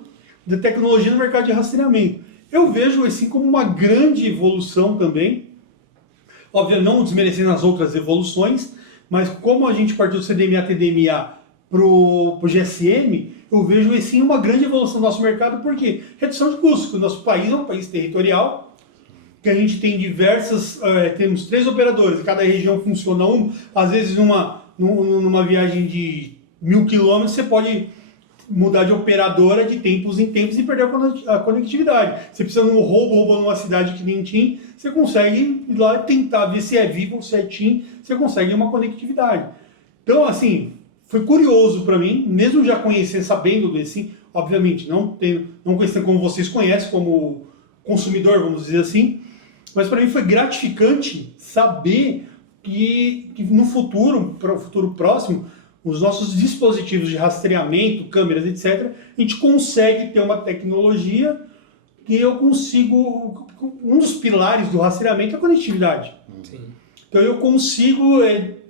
de tecnologia no mercado de rastreamento. Eu vejo o eSIM como uma grande evolução também, óbvio, não desmerecendo as outras evoluções, mas como a gente partiu do CDMA, TDMA para o GSM, eu vejo o eSIM uma grande evolução do nosso mercado, porque redução de custos, porque o nosso país é um país territorial, que a gente tem diversas, temos 3 operadores, cada região funciona às vezes numa viagem de 1.000 quilômetros, você pode mudar de operadora de tempos em tempos e perder a conectividade. Você precisa de um roubo numa cidade que nem TIM, você consegue ir lá tentar ver se é Vivo ou se é TIM, você consegue uma conectividade. Então, assim, foi curioso para mim, mesmo já conhecer, sabendo do eSIM, obviamente, não conhecendo como vocês conhecem, como consumidor, vamos dizer assim, mas para mim foi gratificante saber que no futuro, para o futuro próximo, os nossos dispositivos de rastreamento, câmeras, etc., a gente consegue ter uma tecnologia que eu consigo... Um dos pilares do rastreamento é a conectividade. Sim. Então eu consigo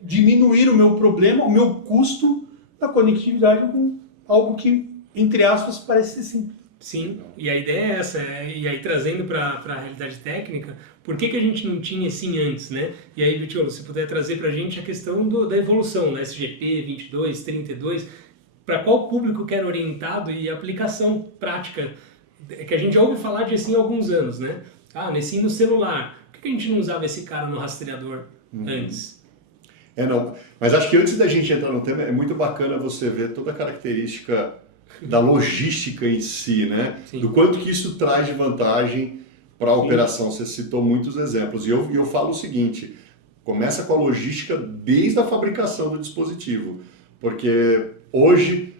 diminuir o meu problema, o meu custo da conectividade com algo que, entre aspas, parece ser simples. Sim, e a ideia é essa, e aí trazendo para a realidade técnica, por que a gente não tinha assim antes, né? E aí, Vitiolo, se puder trazer para a gente a questão da evolução, né? SGP 22, 32, para qual público que era orientado e a aplicação prática, que a gente já ouve falar de assim há alguns anos, né? Nesse no celular, por que a gente não usava esse cara no rastreador antes? Não, mas acho que antes da gente entrar no tema, é muito bacana você ver toda a característica da logística em si, né? Sim. Do quanto que isso traz de vantagem para a operação. Você citou muitos exemplos. E eu falo o seguinte, começa com a logística desde a fabricação do dispositivo. Porque hoje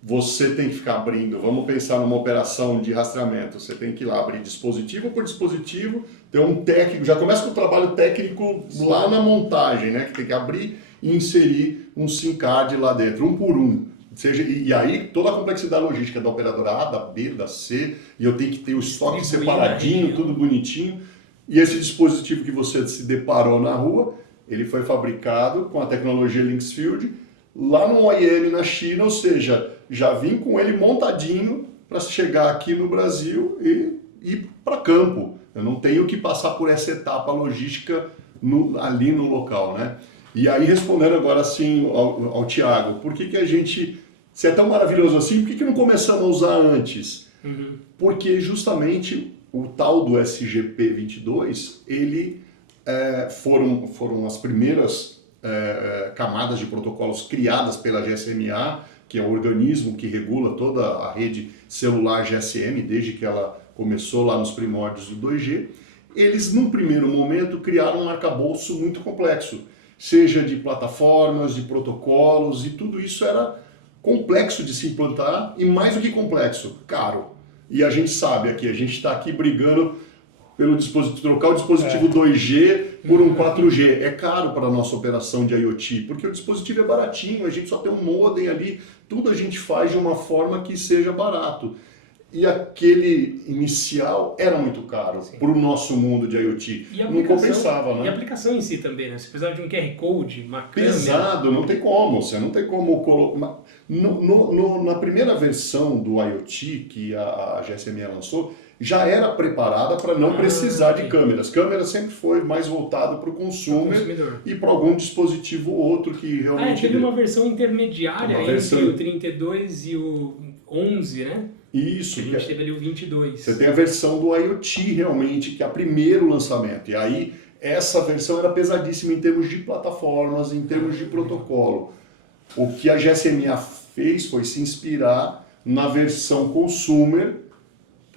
você tem que ficar abrindo, vamos pensar numa operação de rastreamento, você tem que ir lá abrir dispositivo por dispositivo, ter um técnico, já começa com o trabalho técnico lá na montagem, né? Que tem que abrir e inserir um SIM card lá dentro, um por um. E aí toda a complexidade logística da operadora A, da B, da C, e eu tenho que ter o estoque separadinho, tudo bonitinho. E esse dispositivo que você se deparou na rua, ele foi fabricado com a tecnologia Linksfield lá no OEM na China, ou seja, já vim com ele montadinho para chegar aqui no Brasil e ir para campo. Eu não tenho que passar por essa etapa logística ali no local, né? E aí, respondendo agora assim ao Thiago, por que a gente... Se é tão maravilhoso assim, por que não começamos a usar antes? Porque justamente o tal do SGP-22, ele foram as primeiras camadas de protocolos criadas pela GSMA, que é o organismo que regula toda a rede celular GSM, desde que ela começou lá nos primórdios do 2G. Eles, num primeiro momento, criaram um arcabouço muito complexo, seja de plataformas, de protocolos, e tudo isso era complexo de se implantar e, mais do que complexo, caro. E a gente sabe aqui, a gente está aqui brigando pelo dispositivo, trocar o dispositivo 2G por um 4G. É caro para a nossa operação de IoT, porque o dispositivo é baratinho, a gente só tem um modem ali, tudo a gente faz de uma forma que seja barato. E aquele inicial era muito caro para o nosso mundo de IoT. Não compensava, né? E a aplicação em si também, né? Você precisava de um QR Code, uma câmera... Pesado, não tem como. Você não tem como colocar... Na primeira versão do IoT que a GSMA lançou, já era preparada para não precisar de câmeras. Câmera sempre foi mais voltado para o consumidor e para algum dispositivo ou outro que realmente... teve uma versão intermediária entre o 32 e o 11, né? Isso. A gente teve ali o 22. Você tem a versão do IoT realmente, que é o primeiro lançamento. E aí, essa versão era pesadíssima em termos de plataformas, em termos de protocolo. O que a GSMA fez foi se inspirar na versão consumer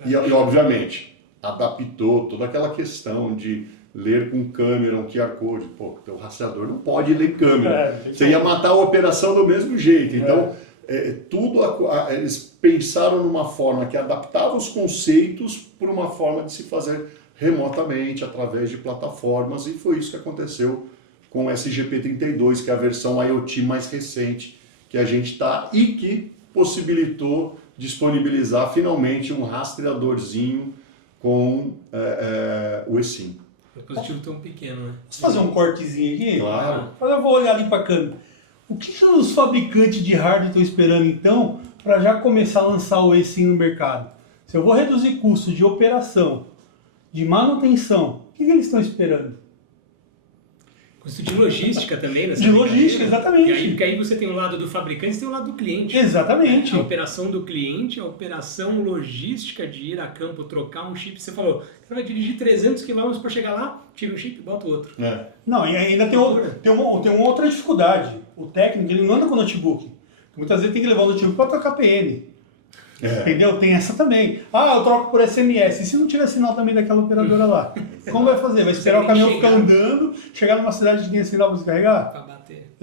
e obviamente, adaptou toda aquela questão de ler com câmera um QR Code. Pô, o rastreador não pode ler câmera. Você ia matar a operação do mesmo jeito. Então, eles pensaram numa forma que adaptava os conceitos por uma forma de se fazer remotamente, através de plataformas, e foi isso que aconteceu com o SGP-32, que é a versão IoT mais recente que a gente está e que possibilitou disponibilizar finalmente um rastreadorzinho com o eSIM. O dispositivo tão pequeno, né? Posso fazer um cortezinho aqui? Claro. Eu vou olhar ali para a câmera. O que os fabricantes de hardware estão esperando então para já começar a lançar o eSIM no mercado? Se eu vou reduzir custo de operação, de manutenção, o que eles estão esperando? Custo de logística também, né? De logística, exatamente. Porque aí você tem o lado do fabricante e tem o lado do cliente. Exatamente. A operação do cliente, a operação logística de ir a campo, trocar um chip. Você falou, você vai dirigir 300 km para chegar lá, tira um chip e bota o outro. Não, e ainda tem uma outra dificuldade. O técnico, ele não anda com notebook. Muitas vezes tem que levar o notebook para trocar PN. Entendeu? Tem essa também. Ah, eu troco por SMS. E se não tiver sinal também daquela operadora lá? Como vai fazer? Vai esperar o caminhão ficar andando, chegar numa cidade que tem sinal para descarregar? Para bater.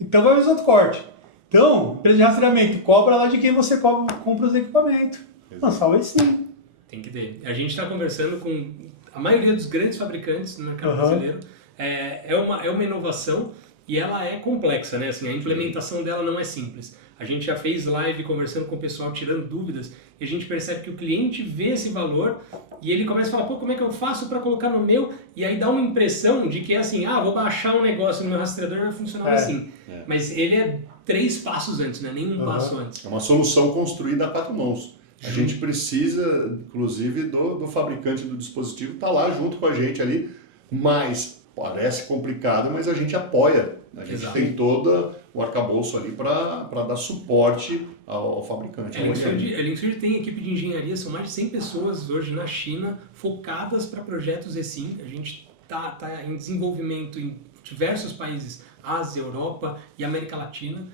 Então vai fazer outro corte. Então, empresa de rastreamento, cobra lá de quem você compra os equipamentos. Lançar o eSIM. Tem que ter. A gente está conversando com a maioria dos grandes fabricantes no mercado brasileiro. É uma inovação e ela é complexa, né? Assim, a implementação dela não é simples. A gente já fez live conversando com o pessoal, tirando dúvidas, e a gente percebe que o cliente vê esse valor e ele começa a falar, pô, como é que eu faço para colocar no meu? E aí dá uma impressão de que é assim, vou baixar um negócio no meu rastreador e vai funcionar assim. Mas ele é 3 passos antes, né? Nem um passo antes. É uma solução construída a 4 mãos. A gente precisa, inclusive, do fabricante do dispositivo estar lá junto com a gente ali, mas parece complicado, mas a gente apoia. A gente tem todo o arcabouço ali para dar suporte ao fabricante. A Linksfield tem equipe de engenharia, são mais de 100 pessoas hoje na China focadas para projetos eSIM. A gente está em desenvolvimento em diversos países, Ásia, Europa e América Latina.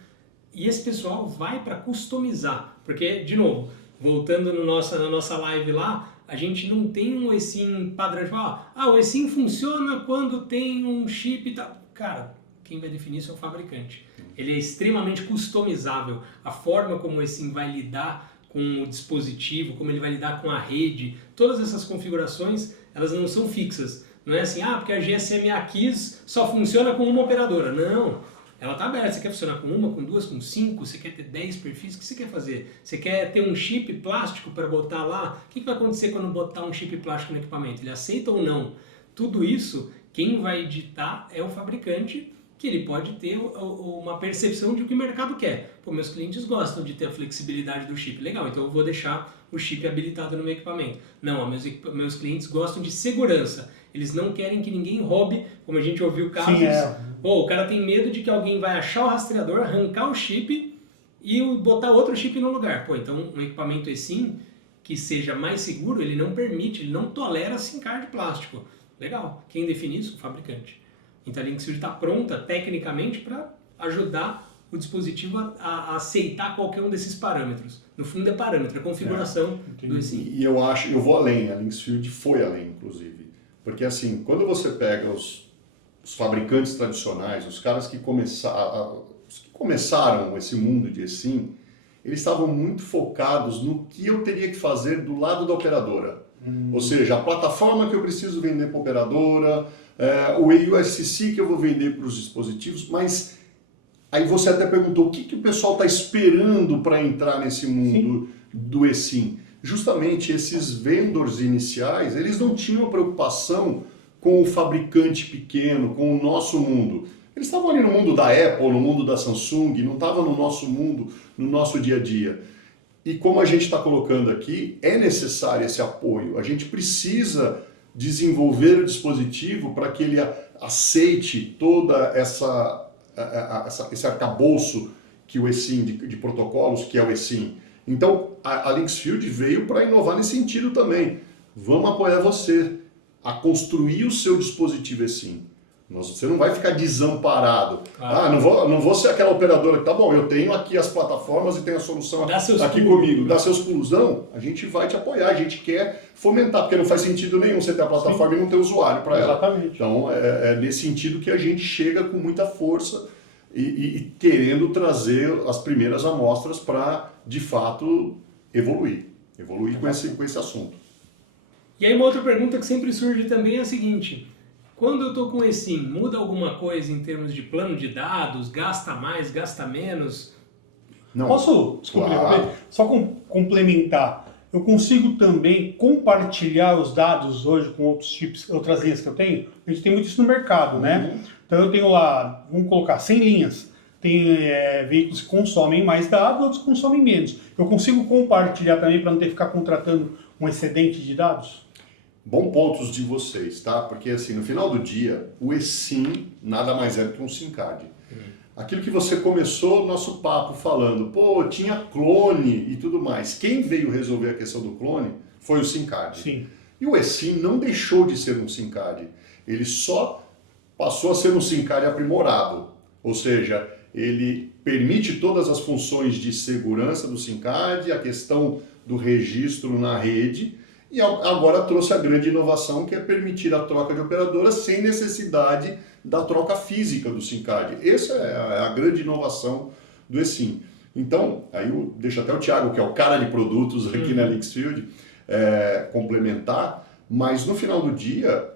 E esse pessoal vai para customizar, porque, de novo, voltando na nossa live lá, a gente não tem um eSIM padrão de falar, o eSIM funciona quando tem um chip e tal. Cara, quem vai definir isso é o fabricante. Ele é extremamente customizável. A forma como o eSIM vai lidar com o dispositivo, como ele vai lidar com a rede, todas essas configurações, elas não são fixas. Não é assim, porque a GSMA quis só funciona com uma operadora. Não. Ela está aberta. Você quer funcionar com uma, com duas, com 5? Você quer ter 10 perfis? O que você quer fazer? Você quer ter um chip plástico para botar lá? O que vai acontecer quando botar um chip plástico no equipamento? Ele aceita ou não? Tudo isso, quem vai editar é o fabricante, que ele pode ter uma percepção de o que o mercado quer. Pô, meus clientes gostam de ter a flexibilidade do chip. Legal, então eu vou deixar o chip habilitado no meu equipamento. Não, meus clientes gostam de segurança. Eles não querem que ninguém roube, como a gente ouviu casos. O cara tem medo de que alguém vai achar o rastreador, arrancar o chip e botar outro chip no lugar. Pô, então um equipamento eSIM que seja mais seguro, ele não permite, ele não tolera SIM card plástico. Legal, quem define isso? O fabricante. Então a Linksfield está pronta tecnicamente para ajudar o dispositivo a aceitar qualquer um desses parâmetros. No fundo é parâmetro, é configuração do eSIM. E eu vou além, a Linksfield foi além, inclusive. Porque assim, quando você pega os fabricantes tradicionais, os caras que começaram esse mundo de eSIM, eles estavam muito focados no que eu teria que fazer do lado da operadora. Ou seja, a plataforma que eu preciso vender para a operadora, o USCC que eu vou vender para os dispositivos, mas aí você até perguntou o que o pessoal está esperando para entrar nesse mundo do eSIM. Justamente esses vendors iniciais, eles não tinham preocupação com o fabricante pequeno, com o nosso mundo. Eles estavam ali no mundo da Apple, no mundo da Samsung, não estavam no nosso mundo, no nosso dia a dia. E como a gente está colocando aqui, é necessário esse apoio. A gente precisa desenvolver o dispositivo para que ele aceite toda esse arcabouço que o eSIM, de protocolos, que é o eSIM. Então, a Linksfield veio para inovar nesse sentido também. Vamos apoiar você a construir o seu dispositivo eSIM. Você não vai ficar desamparado. Não vou ser aquela operadora que, tá bom, eu tenho aqui as plataformas e tenho a solução aqui comigo. Dá seus pulos. Não, a gente vai te apoiar, a gente quer fomentar, porque não faz sentido nenhum você ter a plataforma e não ter usuário para ela. Exatamente. Então, é nesse sentido que a gente chega com muita força e querendo trazer as primeiras amostras para, de fato, evoluir com esse assunto. E aí uma outra pergunta que sempre surge também é a seguinte: quando eu estou com eSIM, muda alguma coisa em termos de plano de dados? Gasta mais, gasta menos? Não. Posso só complementar? Eu consigo também compartilhar os dados hoje com outros chips, outras linhas que eu tenho? A gente tem muito isso no mercado, né? Então eu tenho lá, vamos colocar 100 linhas. Tem veículos que consomem mais dados, outros consomem menos. Eu consigo compartilhar também para não ter que ficar contratando um excedente de dados? Bom pontos de vocês, tá? Porque assim, no final do dia, o eSIM nada mais é do que um SIM card. Aquilo que você começou o nosso papo falando, pô, tinha clone e tudo mais. Quem veio resolver a questão do clone foi o SIM card. Sim. E o eSIM não deixou de ser um SIM card. Ele só passou a ser um SIM card aprimorado. Ou seja, ele permite todas as funções de segurança do SIM card, a questão do registro na rede, e agora trouxe a grande inovação que é permitir a troca de operadoras sem necessidade da troca física do SIM card. Essa é a grande inovação do eSIM. Então, aí eu deixo até o Thiago, que é o cara de produtos aqui na Lixfield, complementar, mas no final do dia,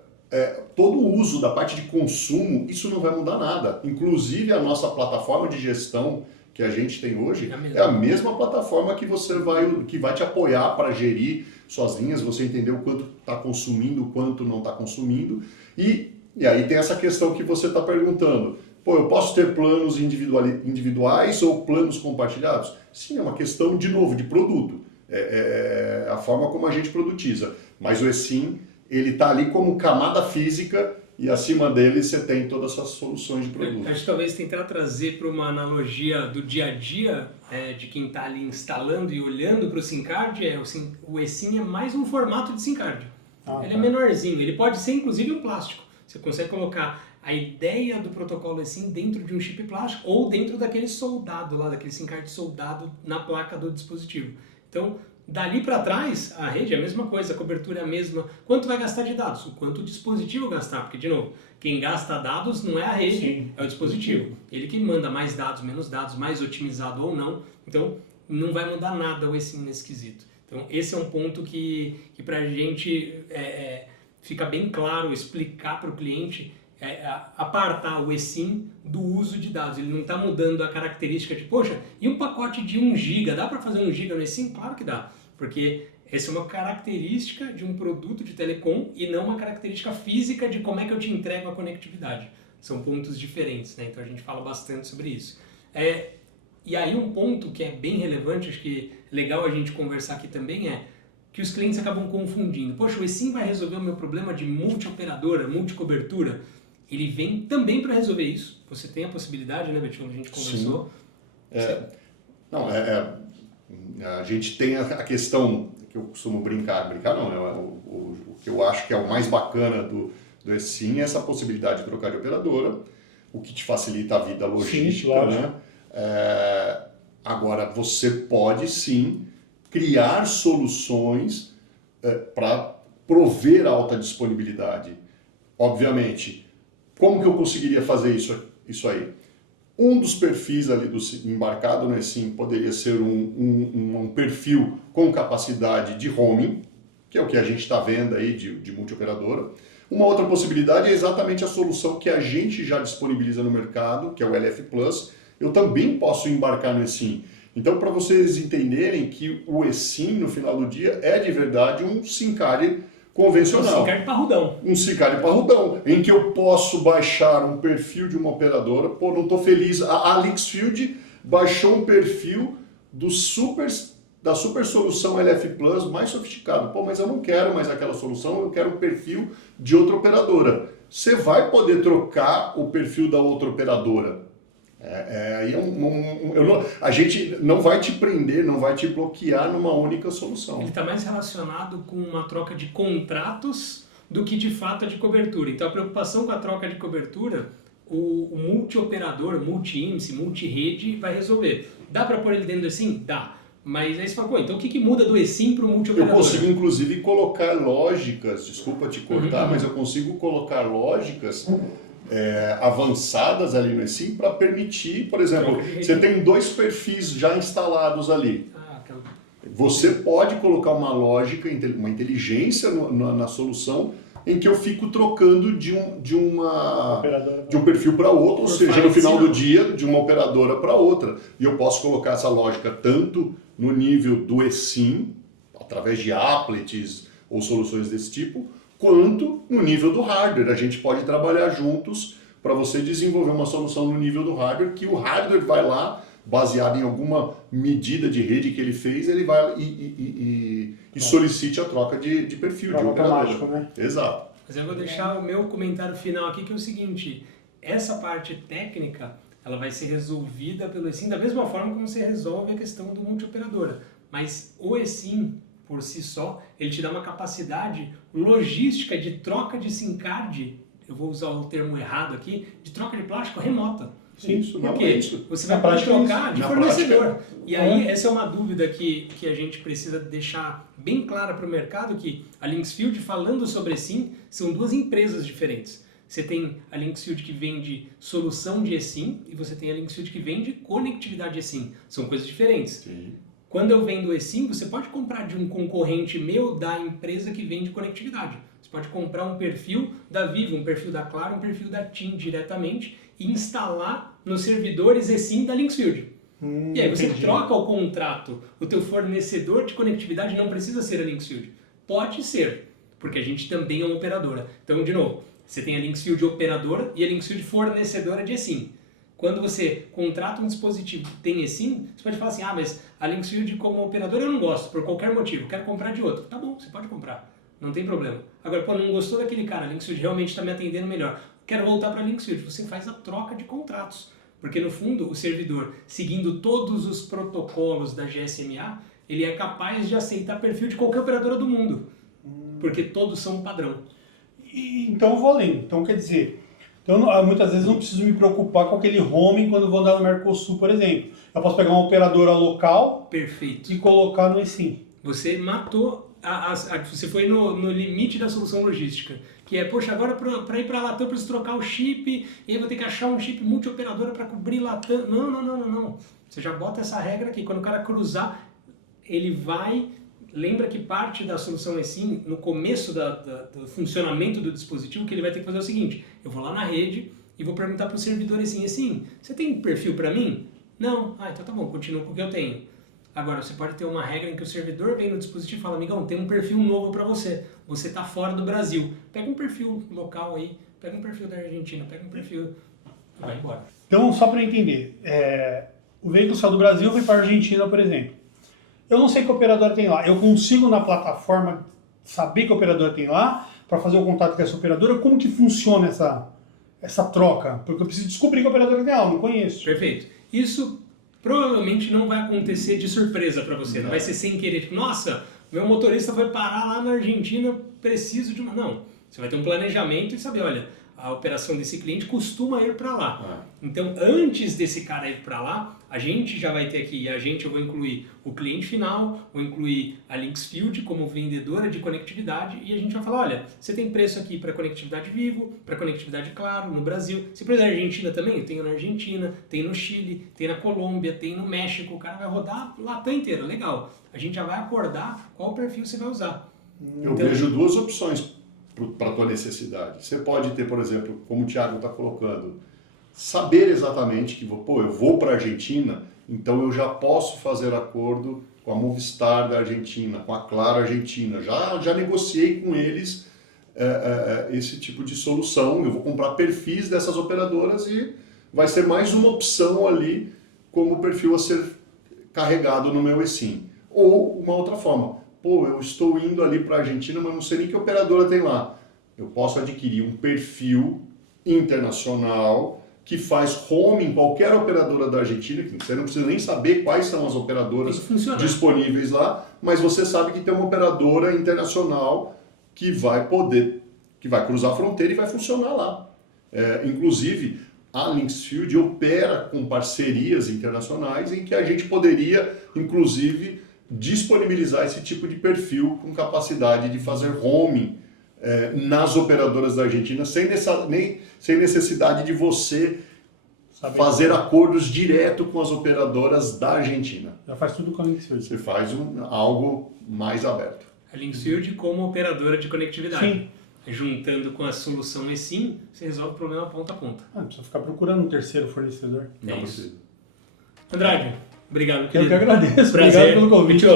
todo o uso da parte de consumo, isso não vai mudar nada. Inclusive a nossa plataforma de gestão que a gente tem hoje é a mesma plataforma que que vai te apoiar para gerir suas linhas, você entender o quanto está consumindo, o quanto não está consumindo. E aí tem essa questão que você está perguntando. Pô, eu posso ter planos individuais ou planos compartilhados? Sim, é uma questão, de novo, de produto. É a forma como a gente produtiza. Mas o eSIM, ele está ali como camada física e acima dele você tem todas essas soluções de produto. Acho que talvez tentar trazer para uma analogia do dia a dia, de quem está ali instalando e olhando para o SIM card, o eSIM é mais um formato de SIM card. Ele é menorzinho, ele pode ser inclusive um plástico. Você consegue colocar a ideia do protocolo eSIM dentro de um chip plástico ou dentro daquele soldado lá, daquele SIM card soldado na placa do dispositivo. Então, dali para trás, a rede é a mesma coisa, a cobertura é a mesma. Quanto vai gastar de dados? O quanto o dispositivo gastar, porque, de novo, quem gasta dados não é a rede, Sim. é o dispositivo. Ele que manda mais dados, menos dados, mais otimizado ou não. Então, não vai mudar nada o eSIM nesse quesito. Então, esse é um ponto que para a gente fica bem claro explicar para o cliente, apartar o eSIM do uso de dados. Ele não está mudando a característica de, poxa, e um pacote de 1 GB? Dá para fazer 1 GB no eSIM? Claro que dá, porque essa é uma característica de um produto de telecom e não uma característica física de como é que eu te entrego a conectividade. São pontos diferentes, né? Então a gente fala bastante sobre isso. E aí um ponto que é bem relevante, acho que é legal a gente conversar aqui também, é que os clientes acabam confundindo. Poxa, o eSIM vai resolver o meu problema de multi-operadora, multi-cobertura? Ele vem também para resolver isso. Você tem a possibilidade, né, Betinho, a gente conversou. A gente tem a questão que eu costumo brincar não, o que eu acho que é o mais bacana do eSIM é essa possibilidade de trocar de operadora, o que te facilita a vida logística, sim, né? Agora, você pode sim criar soluções para prover alta disponibilidade. Obviamente, como que eu conseguiria fazer isso aí? Um dos perfis ali embarcado no eSIM poderia ser um perfil com capacidade de roaming, que é o que a gente está vendo aí de multioperadora. Uma outra possibilidade é exatamente a solução que a gente já disponibiliza no mercado, que é o LF Plus. Eu também posso embarcar no eSIM. Então, para vocês entenderem que o eSIM, no final do dia, é de verdade um SIM card convencional. Um SIM card parrudão. Um SIM card parrudão, em que eu posso baixar um perfil de uma operadora. Pô, não estou feliz. A Lixfield baixou um perfil da super solução LF Plus mais sofisticado. Pô, mas eu não quero mais aquela solução, eu quero um perfil de outra operadora. Você vai poder trocar o perfil da outra operadora. A gente não vai te prender, não vai te bloquear numa única solução. Ele está mais relacionado com uma troca de contratos do que de fato de cobertura. Então a preocupação com a troca de cobertura, o multi-operador, multi-IMSS, multi-rede vai resolver. Dá para pôr ele dentro do eSIM? Dá. Mas aí você fala, pô, então o que muda do eSIM para o multi-operador? Eu consigo inclusive colocar lógicas, desculpa te cortar, mas eu consigo colocar lógicas avançadas ali no eSIM para permitir, por exemplo, você tem 2 perfis já instalados ali. Você pode colocar uma lógica, uma inteligência na solução em que eu fico trocando de um perfil para outro, ou seja, no final do dia, de uma operadora para outra. E eu posso colocar essa lógica tanto no nível do eSIM, através de applets ou soluções desse tipo, quanto no nível do hardware. A gente pode trabalhar juntos para você desenvolver uma solução no nível do hardware, que o hardware vai lá, baseado em alguma medida de rede que ele fez, ele vai e solicite a troca de perfil, de operador. Né? Exato. Mas eu vou deixar o meu comentário final aqui, que é o seguinte: essa parte técnica, ela vai ser resolvida pelo eSIM da mesma forma como você resolve a questão do multioperadora. Mas o eSIM, por si só, ele te dá uma capacidade logística de troca de SIM card, eu vou usar o termo errado aqui, de troca de plástico remota. Sim, isso Por não quê? é isso. Você vai poder trocar de Na fornecedor. prática. E aí, essa é uma dúvida que a gente precisa deixar bem clara para o mercado, que a Linksfield, falando sobre eSIM, são duas empresas diferentes. Você tem a Linksfield que vende solução de eSIM e você tem a Linksfield que vende conectividade eSIM. São coisas diferentes. Sim. Quando eu vendo eSIM, você pode comprar de um concorrente meu da empresa que vende conectividade. Você pode comprar um perfil da Vivo, um perfil da Claro, um perfil da TIM diretamente e instalar nos servidores eSIM da Linksfield. E aí você troca o contrato. O teu fornecedor de conectividade não precisa ser a Linksfield. Pode ser, porque a gente também é uma operadora. Então, de novo, você tem a Linksfield operadora e a Linksfield fornecedora de eSIM. Quando você contrata um dispositivo que tem eSIM, você pode falar assim, mas a Linksfield como operadora eu não gosto, por qualquer motivo, quero comprar de outro. Tá bom, você pode comprar, não tem problema. Agora, não gostou daquele cara, a Linksfield realmente está me atendendo melhor, quero voltar para a Linksfield. Você faz a troca de contratos, porque no fundo o servidor, seguindo todos os protocolos da GSMA, ele é capaz de aceitar perfil de qualquer operadora do mundo, porque todos são padrão. Então eu vou além, então quer dizer... Então, muitas vezes eu não preciso me preocupar com aquele roaming quando eu vou andar no Mercosul, por exemplo. Eu posso pegar uma operadora local. Perfeito. E colocar no eSIM. Você matou, você foi no limite da solução logística. Que é, poxa, agora para ir para a Latam eu preciso trocar o chip, e aí vou ter que achar um chip multioperadora para cobrir Latam. Não. Você já bota essa regra aqui. Quando o cara cruzar, ele vai... Lembra que parte da solução eSIM, no começo do funcionamento do dispositivo, que ele vai ter que fazer o seguinte: eu vou lá na rede e vou perguntar para o servidor eSIM, você tem perfil para mim? Não? Então tá bom, continuo com o que eu tenho. Agora, você pode ter uma regra em que o servidor vem no dispositivo e fala, amigão, tem um perfil novo para você, você está fora do Brasil, pega um perfil local aí, pega um perfil da Argentina, pega um perfil e vai embora. Então, só para eu entender, o veículo saiu do Brasil e foi para a Argentina, por exemplo. Eu não sei que operadora tem lá. Eu consigo na plataforma saber que operadora tem lá para fazer o contato com essa operadora? Como que funciona essa troca? Porque eu preciso descobrir que operadora tem lá, eu não conheço. Perfeito. Isso provavelmente não vai acontecer de surpresa para você. Não vai ser sem querer. Tipo, nossa, meu motorista foi parar lá na Argentina, preciso de uma... Não. Você vai ter um planejamento e saber, olha, a operação desse cliente costuma ir para lá. Então, antes desse cara ir para lá, a gente já vai ter aqui, eu vou incluir o cliente final, vou incluir a Linksfield como vendedora de conectividade e a gente vai falar, olha, você tem preço aqui para conectividade Vivo, para conectividade Claro, no Brasil. Se precisar da Argentina também, eu tenho na Argentina, tem no Chile, tem na Colômbia, tem no México, o cara vai rodar a Latam inteira, legal. A gente já vai acordar qual perfil você vai usar. Eu vejo duas opções para a tua necessidade. Você pode ter, por exemplo, como o Thiago está colocando, saber exatamente que eu vou para a Argentina, então eu já posso fazer acordo com a Movistar da Argentina, com a Claro Argentina. Já negociei com eles esse tipo de solução. Eu vou comprar perfis dessas operadoras e vai ser mais uma opção ali como perfil a ser carregado no meu eSIM. Ou uma outra forma, eu estou indo ali para a Argentina, mas não sei nem que operadora tem lá. Eu posso adquirir um perfil internacional que faz roaming em qualquer operadora da Argentina, que você não precisa nem saber quais são as operadoras disponíveis lá, mas você sabe que tem uma operadora internacional que vai cruzar a fronteira e vai funcionar lá. Inclusive, a Linksfield opera com parcerias internacionais em que a gente poderia, inclusive, disponibilizar esse tipo de perfil com capacidade de fazer roaming nas operadoras da Argentina sem necessidade de você fazer acordos direto com as operadoras da Argentina. Já faz tudo com a Linksfield. Você faz algo mais aberto. A Linksfield como operadora de conectividade. Sim. Juntando com a solução eSIM, você resolve o problema ponta a ponta. Não precisa ficar procurando um terceiro fornecedor. É isso. Andrade, obrigado, querido. Eu que agradeço. Prazer. Obrigado pelo convite.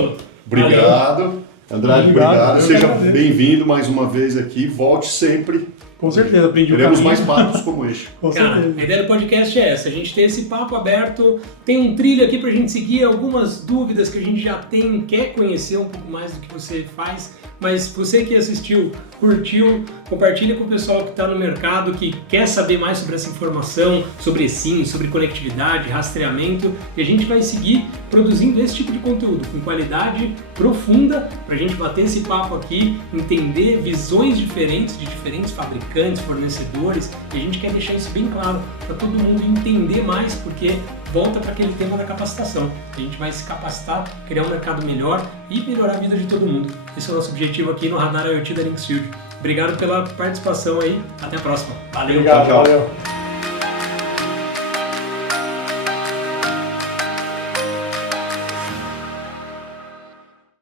Obrigado. Andrade, obrigado. Seja bem-vindo mais uma vez aqui. Volte sempre. Com certeza, aprendi o Teremos caminho. mais papos como este. Com Cara, certeza. a ideia do podcast é essa, a gente ter esse papo aberto, tem um trilho aqui pra gente seguir, algumas dúvidas que a gente já tem, quer conhecer um pouco mais do que você faz, mas você que assistiu, curtiu, compartilha com o pessoal que está no mercado, que quer saber mais sobre essa informação, sobre SIM, sobre conectividade, rastreamento, e a gente vai seguir produzindo esse tipo de conteúdo com qualidade profunda para a gente bater esse papo aqui, entender visões diferentes de diferentes fabricantes, fornecedores, e a gente quer deixar isso bem claro para todo mundo entender mais, porque volta para aquele tema da capacitação. A gente vai se capacitar, criar um mercado melhor e melhorar a vida de todo mundo. Esse é o nosso objetivo aqui no Radar IoT da Linksfield. Obrigado pela participação aí. Até a próxima. Valeu. Obrigado, Tchau, tchau. valeu.